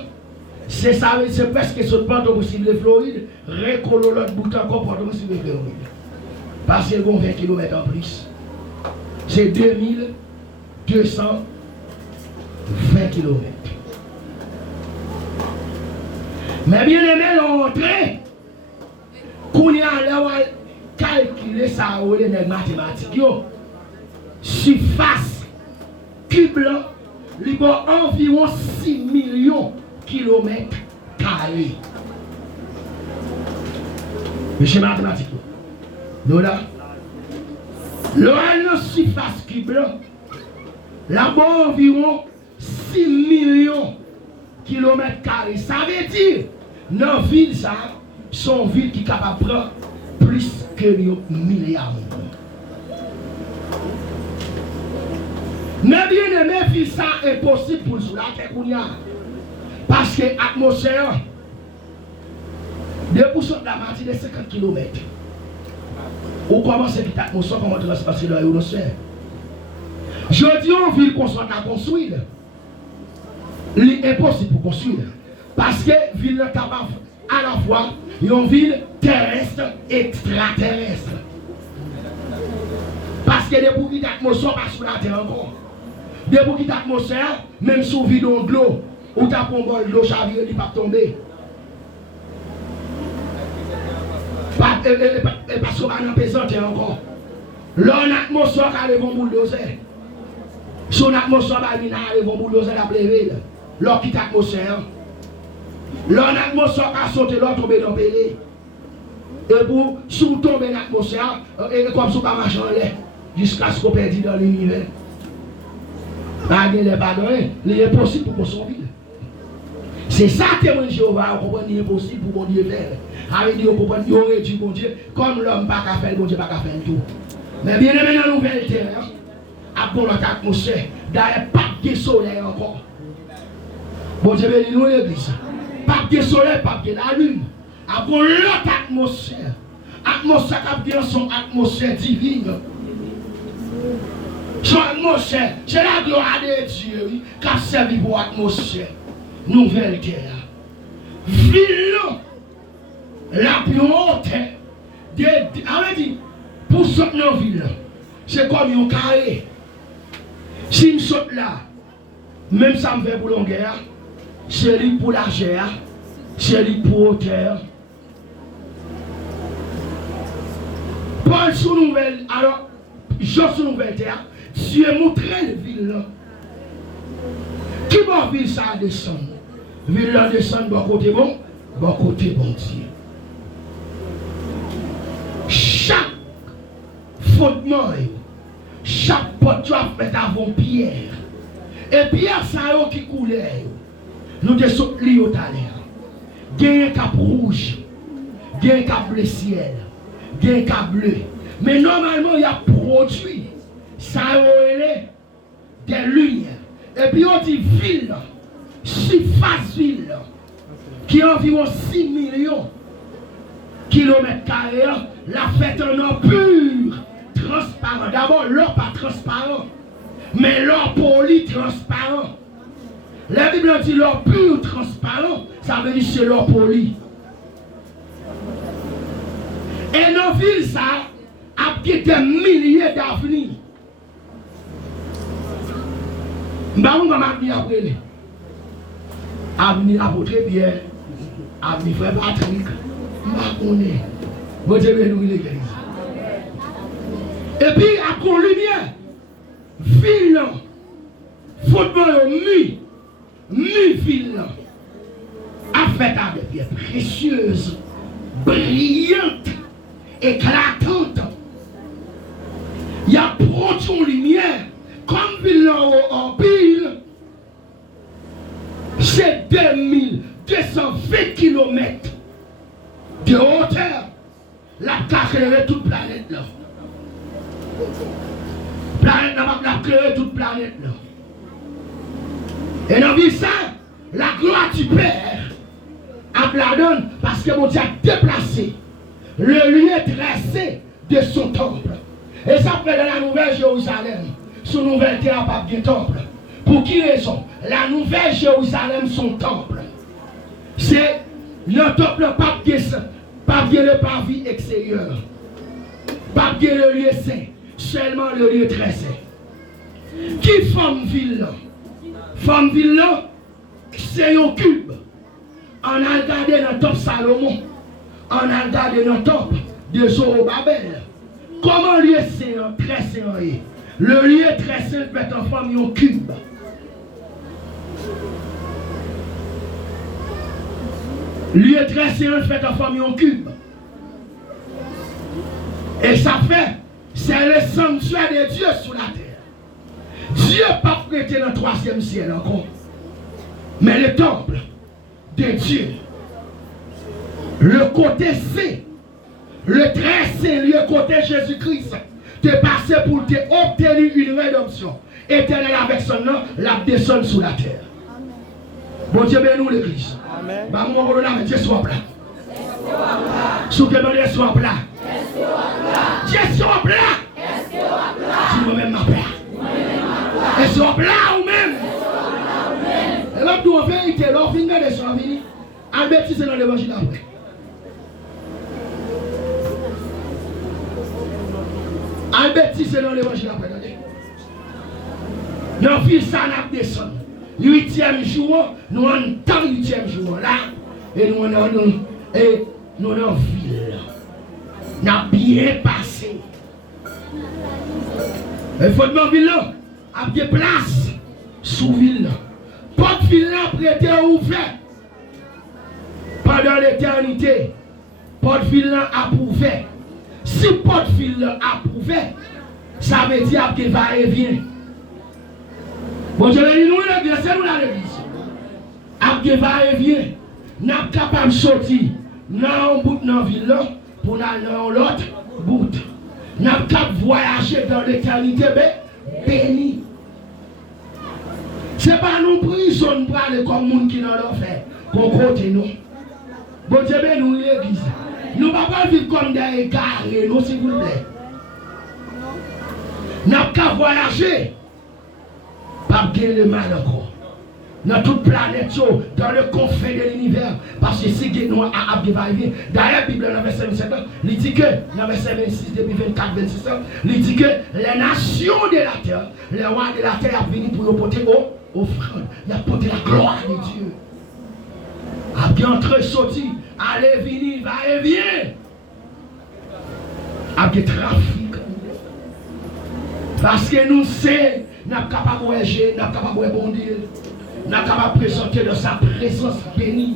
c'est ça, c'est presque ce point de possible de Floride, récolter l'autre bout encore pour possible de Floride. Parce qu'ils vont 20 km en plus. C'est 2220 km. Mais bien aimé, l'entrée, qu'on y a calculer ça ou les mathématiques, surface cube là, il y a environ 6 millions de kilomètres carrés. Monsieur mathématique, nous là, la surface cube là, là-bas environ 6 millions de kilomètres carrés. Ça veut dire, dans la ville, ça, sont villes qui sont capables de prendre plus que 1 milliard. Mais bien aimé, ville, ça est possible pour nous, parce que l'atmosphère, 2% de la matière de 50 km. Ou comment c'est que l'atmosphère, comment transpasser dans l'atmosphère? Je dis en ville qu'on soit à construire. C'est impossible pour construire. Parce que la ville est capable à la fois une ville terrestre et extraterrestre. Parce que des bouquets d'atmosphère pas sur la terre encore. Des bouquets d'atmosphère, même sous vide de l'eau, ou tu as un bol d'eau chavire, il ne va pas tomber. Parce qu'on va en pesanter encore. L'atmosphère qui arrive en bulldozer. Son atmosphère qui arrive en bulldozer la pleurer. L'eau qui l'atmosphère. L'atmosphère qui a sauté, l'eau tombe dans le pays. Et pour sous tomber l'atmosphère, et comme si on marche en l'air, jusqu'à ce qu'on perde dans l'univers. Il est possible pour construire une ville. C'est ça que témoin Jéhovah, comprendre, il est possible pour bon Dieu faire. Avec Dieu, comprendre, il aurait dû bon Dieu, comme l'homme pas qu'à faire, bon Dieu pas qu'à faire tout. Mais bien aimé dans la nouvelle terre, à bon notre atmosphère, d'ailleurs, pas de soleil encore. Bon Dieu, bénis nous l'église. Pas de soleil, pas de la lune. À bon l'autre atmosphère. Atmosphère qui a son atmosphère divine. Son atmosphère, c'est la gloire de Dieu qui a servi pour l'atmosphère. Nouvelle terre. Ville, la plus haute, pour sortir dans la ville, c'est comme un carré. Si je saute là, même ça me fait pour longueur, c'est lui pour largeur, c'est lui pour hauteur. Paul sous nouvelle, alors, Jean sous nouvelle terre, Dieu montré la ville là. Qui va ville ça descendre? Ville là descend bon côté bon Dieu. Chaque fondement, chaque porte doit mettre avant pierre. Et pierre ça qui coulait. Nous descendons li au talent. Gagne cap rouge, gagne cap bleu ciel, gagne cap bleu. Mais normalement il y a produit ça des lumières. Et puis on dit ville, surface ville, qui est environ 6 millions de kilomètres carrés, la fête en or pur, transparent. D'abord, l'or pas transparent, mais l'or poli transparent. La Bible dit l'or pur transparent, ça veut dire c'est l'or poli. Et nos villes, ça a des milliers d'avenirs. Nous avons après les avenir apôtre Pierre, avenir frère Patrick, nous bon Dieu bénisse l'église. Et puis après lumière, ville, football ville, a fait avec pierre précieuse, brillante, éclatante. Il y a produit une lumière. Comme ville en pile, c'est 2220 km de hauteur. La éclairé toute planète là. Planète n'a éclairé toute planète là. Et dans vie ça, la gloire du Père a la donne parce que mon Dieu a déplacé le lieu tracé de son temple. Et ça fait dans la Nouvelle Jérusalem. Sous nouvelle terre pas de temple. Pour qui raison? La Nouvelle Jérusalem, son temple. C'est le temple pas de le parvis extérieur. Pas de le lieu saint. Seulement le lieu très saint. Qui forme ville là? Forme ville là, c'est un cube. On a regardé dans le temple Salomon. On a regardé dans le temple de Zorobabel. Comment lieu saint, très saint est? Le lieu très simple est en forme d'un cube. Le lieu très simple est en forme d'un cube. Et ça fait, c'est le sanctuaire de Dieu sur la terre. Dieu n'a pas prêté dans le 3e ciel encore. Mais le temple de Dieu, le côté saint, le très saint lieu côté Jésus-Christ, te passer pour te obtenir une rédemption éternelle avec son nom, la descendre sur la terre. Bon Dieu, bénis nous l'église. Amen. Bah, moi, on a Dieu soit plat. Sous que Dieu soit plat. Dieu soit plat. Si moi-même ma plat. Et soit plat ou même. Et là, nous, en vérité, l'on finit de son vie. En bêtise, c'est dans l'évangile après. En bêtise, c'est dans l'évangile après. Nos fils, ça n'a descendu. 8e jour, nous entendons 8e jour là. Et nous en ville. Nous avons bien passé. Il faut que ville là, a des places sous ville. Porte ville là prêté ouvert. Pendant l'éternité, porte ville là approuvé. Si porte ville là approuvé, ça veut dire qu'il va et vient. Bon Dieu, nous l'église, c'est nous l'église. Après va et vient, nous sommes capables de sortir dans un bout de la ville pour aller dans l'autre bout. Nous sommes capables de voyager dans l'éternité bénie. Ce n'est pas nous prison pour aller comme les gens qui n'ont pas fait. Qu'on côté nous. Bon Dieu, nous l'église. Nous ne pouvons pas vivre comme des égarés, nous s'il vous plaît. Nous n'avons qu'à voyager. Pas gagner le mal encore. Dans toute planète, dans le confin de l'univers. Parce que si nous avons arrivé, d'ailleurs, la Bible, dans le verset 27, il dit que, dans le verset 26, depuis 24, 26, il dit que les nations de la terre, les rois de la terre, sont venus pour porter offrande. Il a porté la gloire de Dieu. Après entrer, sortir, aller, venir, va et vient. Après trafic. Parce que nous sommes capables de voyager, nous sommes capables de bondir, nous sommes capables de présenter de sa présence bénie.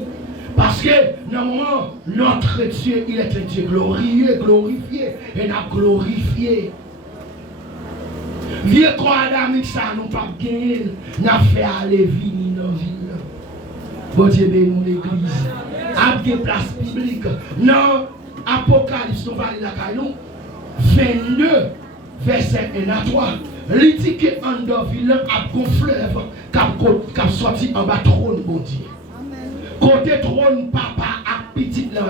Parce que normalement, notre Dieu, il est un Dieu glorieux, glorifié, et nous avons glorifié. Vieux corps adamique, ça nous pas gagné, nous avons fait aller venir dans la ville. Bon Dieu, nous l'église. Avec place publique. Non, Apocalypse, nous allons la nous. 22, verset 1 à 3. Il dit que en dans ville a un fleuve qui a sorti en bas trône, bon Dieu. Côté trône, papa a petit là,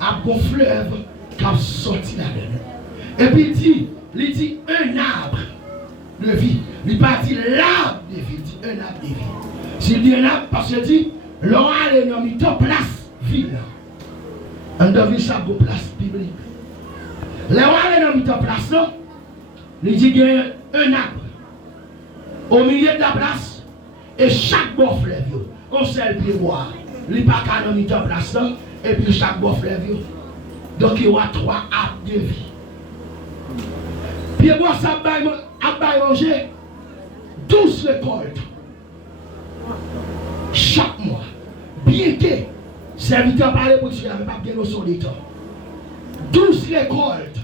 a un fleuve qui a sorti là-dedans. Et puis il dit un arbre de vie. Il pas dit l'arbre de vie, il dit un arbre de vie. S'il dit un arbre, parce qu'il dit, l'on a les noms, il place ville. On doit vivre ça pour place publique. L'on a les noms, il place là. Il dit qu'il y a un arbre au milieu de la place et chaque bon fleuve, on sait le boire. Il n'y a pas qu'à nous mettre en place là et puis chaque bon fleuve. Donc il y a 3 arbres de vie. Puis moi, ça va manger 12 récoltes chaque mois. Bien que serviteur parle pour cela, mais pas bien notion de temps. 12 récoltes.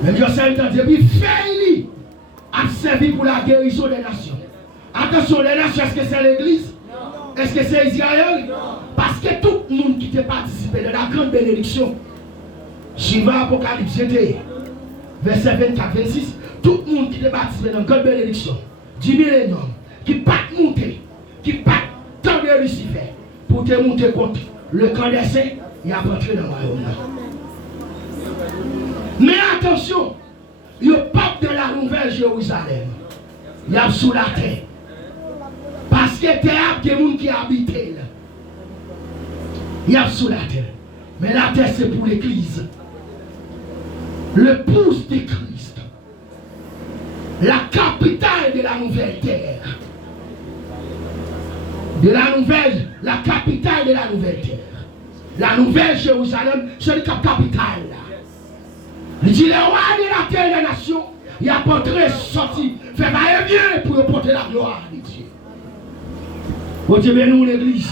Même je sais que puis fait a servi pour la guérison des nations. Attention, les nations, est-ce que c'est l'église? Est-ce que c'est Israël? Parce que tout le monde qui a participé dans la grande bénédiction, suivant Apocalypse, verset 24-26, tout le monde qui a participé dans la grande bénédiction, 10 000 hommes, qui ne pas monter, qui ne pas tant de Lucifer, pour te monter contre le camp des saints, il a rentré dans le royaume. Mais attention, il n'y a pas de la nouvelle Jérusalem. Il y a sous la terre. Parce que il y a des gens qui habitent là. Il y a sous la terre. Mais la terre c'est pour l'église. Le pouce de Christ. La capitale de la nouvelle terre. La capitale de la nouvelle terre. La nouvelle Jérusalem, c'est la capitale là. Il dit, le roi de la terre des nations, il a porté sorti, fait va et bien pour porter la gloire de Dieu. Bon Dieu, nous l'église.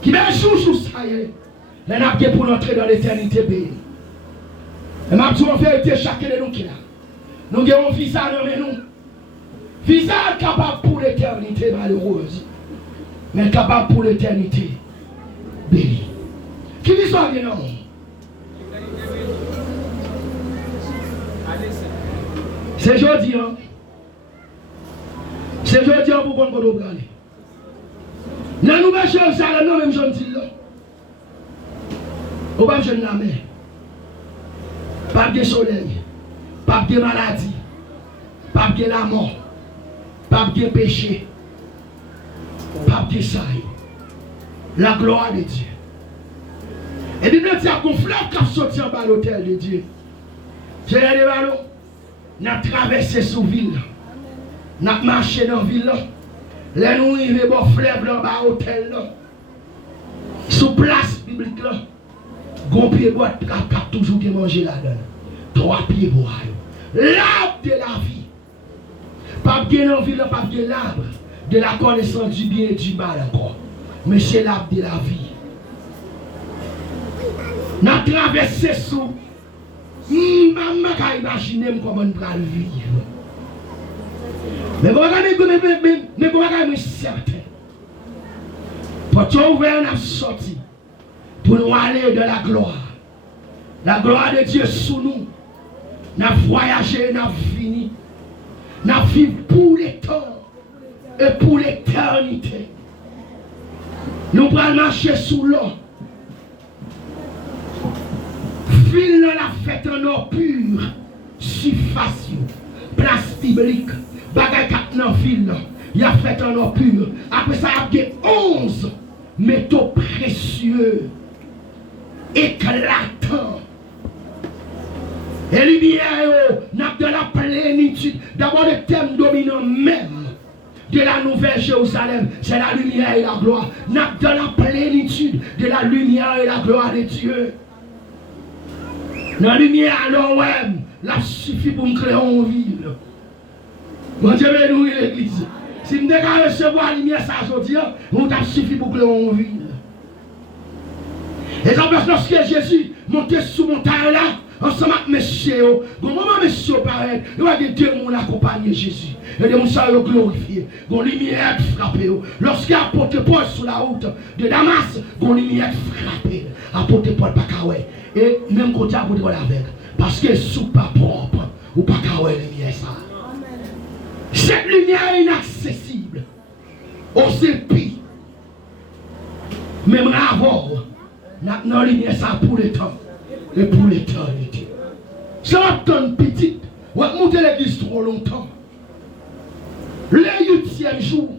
Qui met chouchou ça y est. Les nappes pour entrer dans l'éternité bénie. Et ma petite vérité, chacun de nous qui là. Nous avons un visa dans nous. Visa capable pour l'éternité malheureuse. Mais capable pour l'éternité bénie. Qui dit ça bien non? C'est jeudi, hein? C'est jeudi pour qu'on peut aller. Dans la nouvelle Jérusalem, non, même je dis là. On va jeune la mer. Pas de soleil, pas de maladie, pas de la mort, pas de péché, pas de ça. La gloire de Dieu. Et Bible dit qu'on fleuve qui a sorti en bas de l'hôtel de Dieu. J'ai les ballons. Nous avons traversé sous la ville. Nous avons marché dans la ville. Là, nous arrivons au fleuve dans le hôtel. Sous place biblique. Gon pied bois qui a toujours mangé là-dedans. 3 pieds bois. L'arbre de la vie. Pas bien dans la ville, pas bien l'arbre de la connaissance du bien et du mal encore. Mais c'est l'arbre de la vie. Nous avons traversé sous. Maman, quand imaginer comment on va vivre. Mais vous regardez, certain. Pour tout ouvert, on a sorti. Pour nous aller de la gloire. La gloire de Dieu sous nous. Nous avons voyagé, nous avons fini. Nous avons vécu pour les temps et pour l'éternité. Nous allons marcher sous l'eau. Ville la fête en eau pure, surface, place publique, bagay kat nan ville, il a fait en eau pure. Après ça, il y a 11 métaux précieux, éclatants. Et lumière, n'a de la plénitude. D'abord, le thème dominant même de la nouvelle Jérusalem, c'est la lumière et la gloire. N'a de la plénitude de la lumière et la gloire de Dieu. La lumière, alors, ouais, la suffit pour me créer en ville. Bon Dieu, nous, l'église. Si nous devons recevoir la lumière, ça aujourd'hui, on t'a suffi pour créer en ville. Et lorsque Jésus montait sous montagne là, ensemble avec messieurs, au moment où messieurs paraît, il y a des démons accompagnés Jésus. Et des démons sont glorifiés. La lumière frappée. Lorsqu'il y a apôtre Paul sur la route de Damas, la lumière frappée. Apôtre Paul pas kawé. Et même côté apôtre Paul avec. Parce que sous pas propre, ou pas kawé lumière ça. Cette lumière est inaccessible aux épis. Même avant, la lumière ça pour le temps et pour l'éternité. Ça va ton petite, on va monter l'église trop longtemps. Le 8e jour,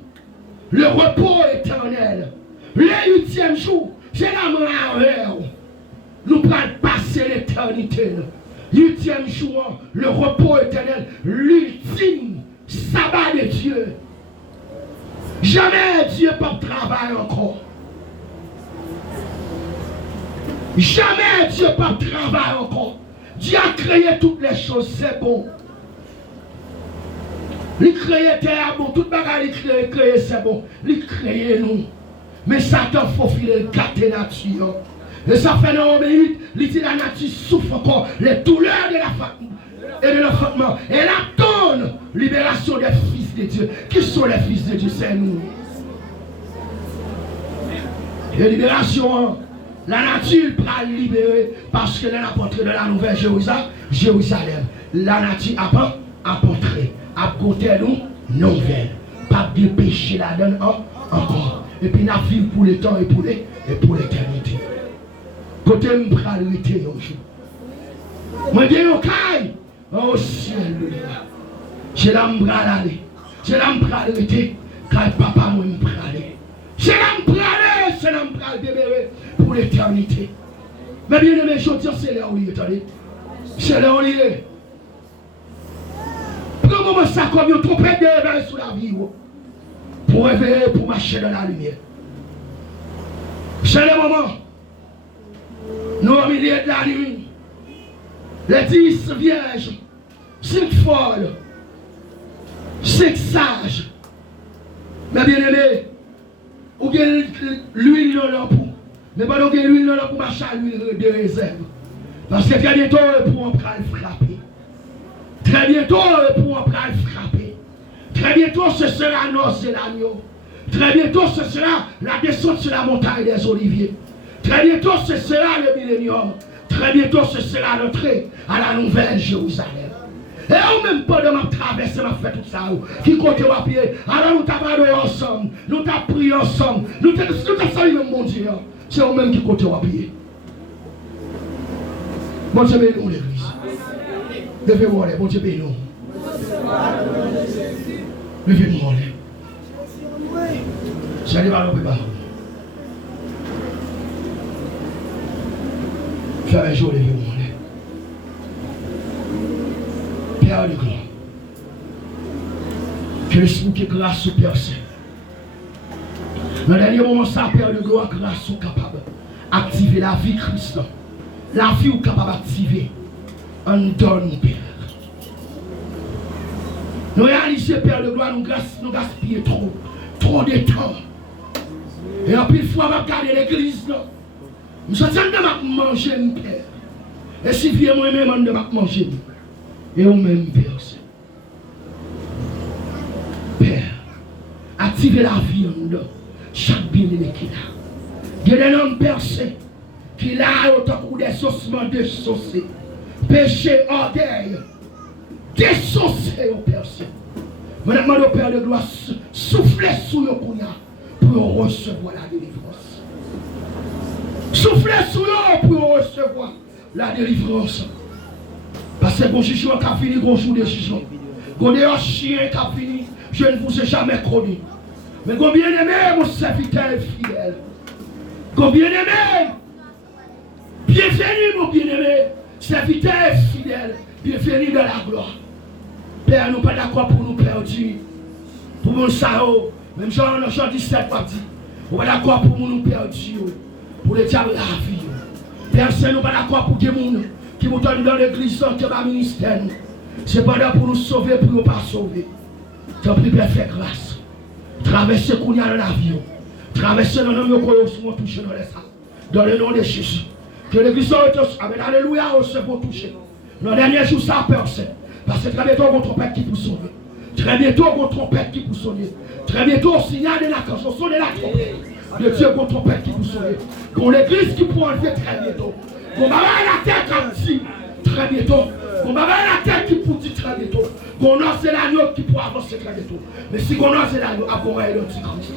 le repos éternel. Le 8e jour, c'est la mort. Nous pourrons passer l'éternité. 8e jour, le repos éternel, l'ultime sabbat de Dieu. Jamais Dieu ne travaille encore. Jamais Dieu ne travaille encore. Dieu a créé toutes les choses, c'est bon. Il crée terre, bon, toute bagarre, il crée, c'est bon. Il crée nous. Mais Satan faufile, gâter la nature. Et ça fait 9 minutes, il dit la nature souffre encore les douleurs de la femme et de l'enfantement. Et elle attend libération des fils de Dieu. Qui sont les fils de Dieu? C'est nous. Et libération, la nature va libérer parce qu'elle est la portée de la nouvelle Jérusalem. La nature a porté, a côté nous, nouvelle. Pas de péché la donne encore. Et puis, nous vivons pour le temps et pour l'éternité. Côté me pralité un jour. Moi, je dis, oh ciel, je l'aime praler. Je l'aime pralité, car papa, moi, me praler. Je l'aime praler, je l'aime praler pour l'éternité. Mais bien aimé, je dis, c'est là où il est, attendez. C'est là où il est. Prends-moi ça comme une trompette de réveil sur la vie. Pour réveiller, pour marcher dans la lumière. C'est le moment. Nous au milieu de la nuit. Les 10 vierges, 5 folles, 5 sages. Mais bien aimé, ou bien l'huile dans l'ampoule. Mais pas l'huile dans l'ampoule, marcher à l'huile de réserve. Parce que très bientôt, pour en prendre frapper. Très bientôt, pour en prendre frapper. Très bientôt, ce sera noce de l'agneau. Très bientôt, ce sera la descente sur la montagne des Oliviers. Très bientôt, ce sera le millénium. Très bientôt, ce sera l'entrée à la nouvelle Jérusalem. Et on même pas de ma traversée, m'a fait tout ça. Qui compte à pied. Alors nous t'avons parlé ensemble. Nous t'avons prié ensemble. Nous t'avons salué même mon Dieu. C'est eux même qui comptent à pied. Bon Dieu, bénis-nous l'église. Levez-moi les, bon Dieu, bénis-nous. Levez-moi les. J'allais voir le préparer. Faire un jour, levez-moi les. Père de gloire. Que l'esprit qui grâce au Père Saint. Dans le dernier moment, ça, Père de gloire, grâce au capable d'activer la vie Christ. La vie est capable d'activer. On donne, Père. Nous réalisons, Père de gloire, nous gaspillons trop de temps. Et en plus, il faut regarder l'église. Nous sommes de manger, Père. Et si moi-même, on de manger. Et on même, Père. Père, activez la viande, chaque bien-aimé qui a. Il y a des hommes percés qui a autant que des ossements dessaucés. Péché, orgueil, dessaucés au percé. Maintenant, le Père de gloire, soufflez sous le cognac pour recevoir la délivrance. Soufflez sous le pour recevoir la délivrance. Parce que bon jugement qui a fini, bon jour de jugement. Bon des chien qui a fini, je ne vous ai jamais connu. Mais bon bien aimé, mon serviteur fidèle. Bon bien aimé, bienvenue mon bien aimé, serviteur fidèle, bienvenue dans la gloire. Père, nous pas d'accord pour nous perdre. Pour mon sao, même Jean 17 pas dit. Nous pas d'accord pour nous perdre. Pour les diables la vie. Père, c'est nous pas d'accord pour des gens qui nous donnent dans l'église, qui est dans le ministère. C'est pas là pour nous sauver, pour nous pas sauver. Tant pis, Père, fais grâce. Traversez qu'on y a dans l'avion. Traversez dans le nom de toucher dans les salles. Dans le nom de Jésus. Que l'église soit amen, alléluia, c'est pour toucher. Dans le dernier jour, ça a percé. Parce que très bientôt, on trompette qui peut sonner. Très bientôt, on trompette qui peut sonner. Très bientôt, on signale de la canson, sonne la trompette. De Dieu, on trompette qui peut sonner. Pour l'église qui peut enlever très bientôt. Pour ma la terre qui dit très bientôt. Pour ma la terre qui peut dire très bientôt. Qu'on lance l'agneau qui peut avancer très bientôt. Mais si on lance l'agneau, avant l'antichrist.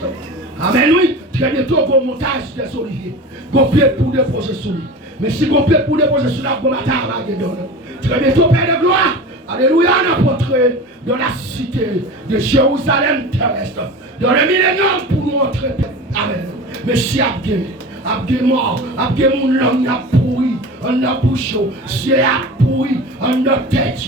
Amen, oui. Très bientôt, on montage des oliviers. On pied pour déposer sur lui. Mais si on pied pour déposer sur la bombe à terre, très bientôt, Père de gloire. Alléluia, on a entré dans la cité de Jérusalem terrestre. Dans le millénium pour nous entrer. Amen. Mais si Abgé mort, Abgé mon langue a pourri, on a bouché, si a pourri, on a tête.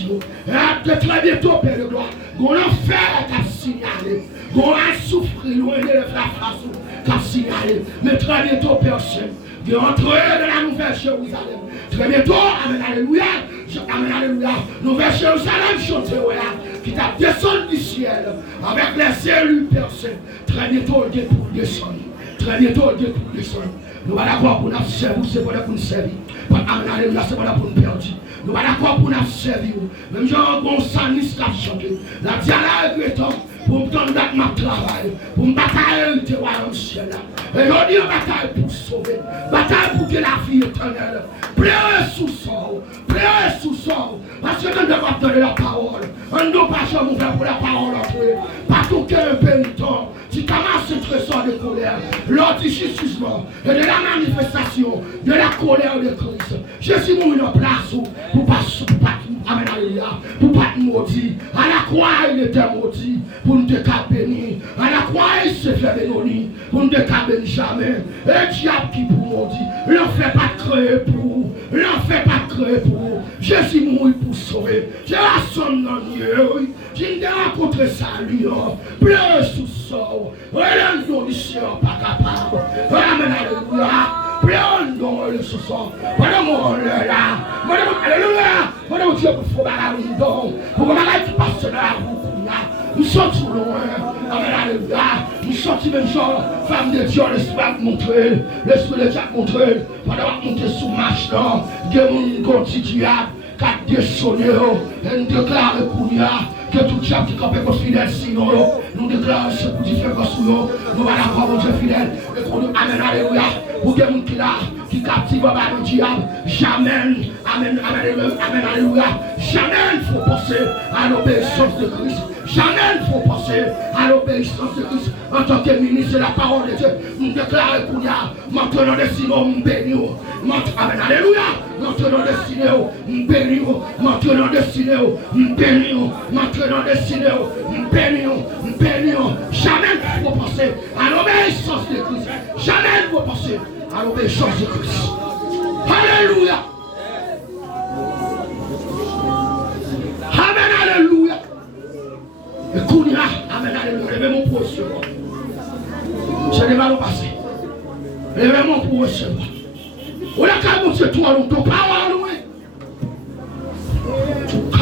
Et très bientôt, Père de gloire, on a fait qu'à signaler, on a souffert loin de la face qu'à signaler. Mais très bientôt, personne. De entrer dans la nouvelle Jérusalem. Très bientôt, amen, alléluia, amen, alléluia, nouvelle Jérusalem, chantez, qui t'a descendu du ciel, avec les élus personnes. Très bientôt, il est pour descendre. Très bientôt, il est pour descendre. Nous allons d'accord pour nous servir, c'est pas pour nous servir. Amen, alléluia, c'est pas pour nous perdre. Nous allons d'accord pour nous servir. Même Jean Gonsanis l'a chanté. La dialogue est temps. Pour me donner ma travail, pour me batailler le royaume ciel. Et je dis bataille pour sauver, bataille pour que la vie éternelle. Pleurez sous sort, pleurez sous sort. Parce que nous devons donner la parole. On ne doit pas jamais ouvrir pour la parole entre partout qu'il y a un pénitent, si tu amasses un trésor de colère, lors du jugement et de la manifestation de la colère de Christ. Je suis mon en place pour pas amen, alléluia, pour pas te maudire. À la croix, il était maudit. Pour ne te bénir. À la croix, il se fait bénir. Pour ne te bénir jamais. Et diable qui pour maudire. L'en fait pas créer pour vous. L'en fait pas créer pour vous. Jésus mourit pour sauver. J'ai la sonne dans Dieu. J'ai rencontré salut. Pleure sous sort. Regarde nous ici, pas capable. Amen, alléluia. Pleure le sous sort. Madame, on est là. Madame, alléluia. Madame, Dieu, pour faire la raison. Pour que la vie passe dans la route. Nous sommes tout loin, alléluia. Nous sommes même genre, femme de Dieu, l'esprit a montré, l'esprit de Dieu a montré, pendant que monter sous marche, que nous continuons, qu'à dessonner, et nous déclarons pour nous, que tout diable qui campait pour fidèle, sinon, nous déclarons ce que Dieu fait pour nous, nous allons avoir mon Dieu fidèle, et qu'on nous amène, alléluia, pour que nous qui captive le diable, jamais, amen, alléluia, jamais il faut penser à l'obéissance de Christ. Jamais il faut penser à l'obéissance de Christ en tant que ministre de la parole de Dieu. Nous déclarons pour nous, maintenant destinons, nous bénissons. Amen, alléluia. Maintenant destinons, nous bénissons. Maintenant destinons, nous bénissons. Maintenant destinons, nous bénissons. Nous bénissons. Jamais il faut penser à l'obéissance de Christ. Jamais il faut penser à l'obéissance de Christ. Alléluia. Amen, alléluia. Et Kounia, amen, alléluia, levez mon pour recevoir. Je ne vais pas le passer. Levez mon pour recevoir. On a qu'à monter toi, nous, ton parole, oui.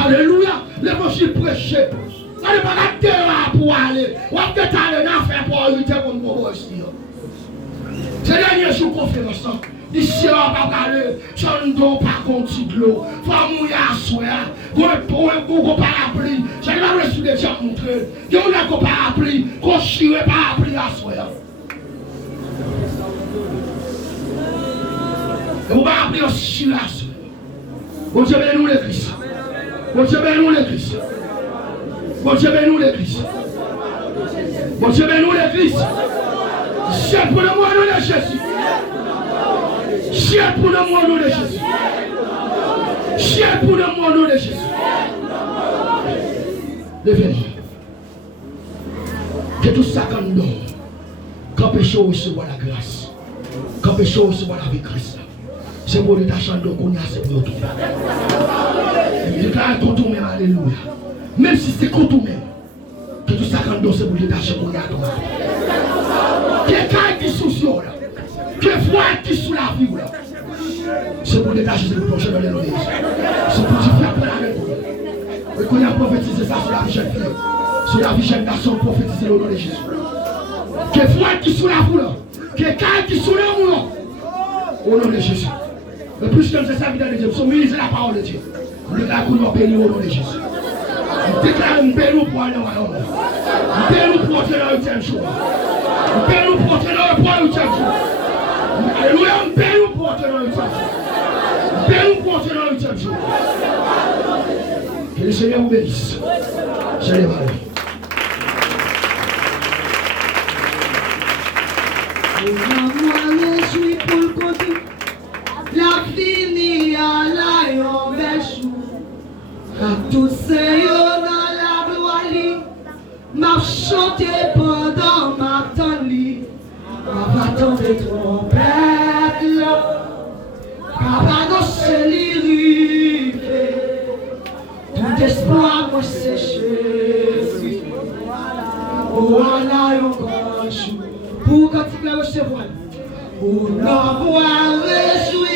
Alléluia, l'évangile prêché. On n'est pas à terre pour aller. On va peut-être aller dans faire pour éviter pour nous aussi. Ces derniers jours, conférence, Ici, on va parler, j'en dois pas continuer de l'eau. Faut mouiller à soir. Qu'on parapluie. J'ai la reçu de Dieu montrer. Il y a un parapluie, qu'on chire parapluie à soir. Et on va appeler aussi chire à soir. Bon Dieu, bénis-nous l'église. Bon Dieu, bénis-nous l'église. Bon Dieu, bénis-nous l'église. Bon Dieu, bénis-nous l'église. Chien pour le nom de Jésus. Chien pour le nom de Jésus. Chien pour le nom de Jésus. Levez-nous. Que tout ça qu'on donne, quand péché recevoir la grâce, quand péché recevoir la vie de Christ, c'est pour détacher de qu'on y a, c'est pour tout. Déclare contre tout même, alléluia. Même si c'est contre tout même, que tout ça qu'on donne, c'est pour détacher qu'on y a toi. Quelqu'un qui sous là, que froid qui sous la vie là, c'est pour détacher, c'est pour plonger dans les noms. C'est pour dire faire plein avec vous. Et qu'on a prophétisé ça sur la vie jeune fille, sur la vie jeune garçon, prophétiser le nom de Jésus. Que froid qui sous la vie là, quelqu'un qui sous le monde au nom de Jésus. Le plus que c'est ça qui de Dieu, nous sommes ministres de la parole de Dieu. Nous déclarons que nous bénissons au nom de Jésus. Nous déclarons que nous bénissons pour aller au royaume. Nous bénissons pour entrer dans le 8e jour. Nous bénissons pour entrer dans le 8e jour. Alléluia, nous bénissons pour entrer dans le 8e jour. Nous bénissons pour entrer dans le 8e jour. Que le Seigneur vous bénisse. Je l'ai parlé. Je suis pour le côté. La fini à la yon bechou. A tout seyo dans la gloire. M'a chanté pendant ma tani. M'a attendé trompette là. Papa danser lyrique. Tout espoir moi c'est Jésus. Oh la yon bechou. Pour quand il va recevoir. Pour l'avoir réjoui.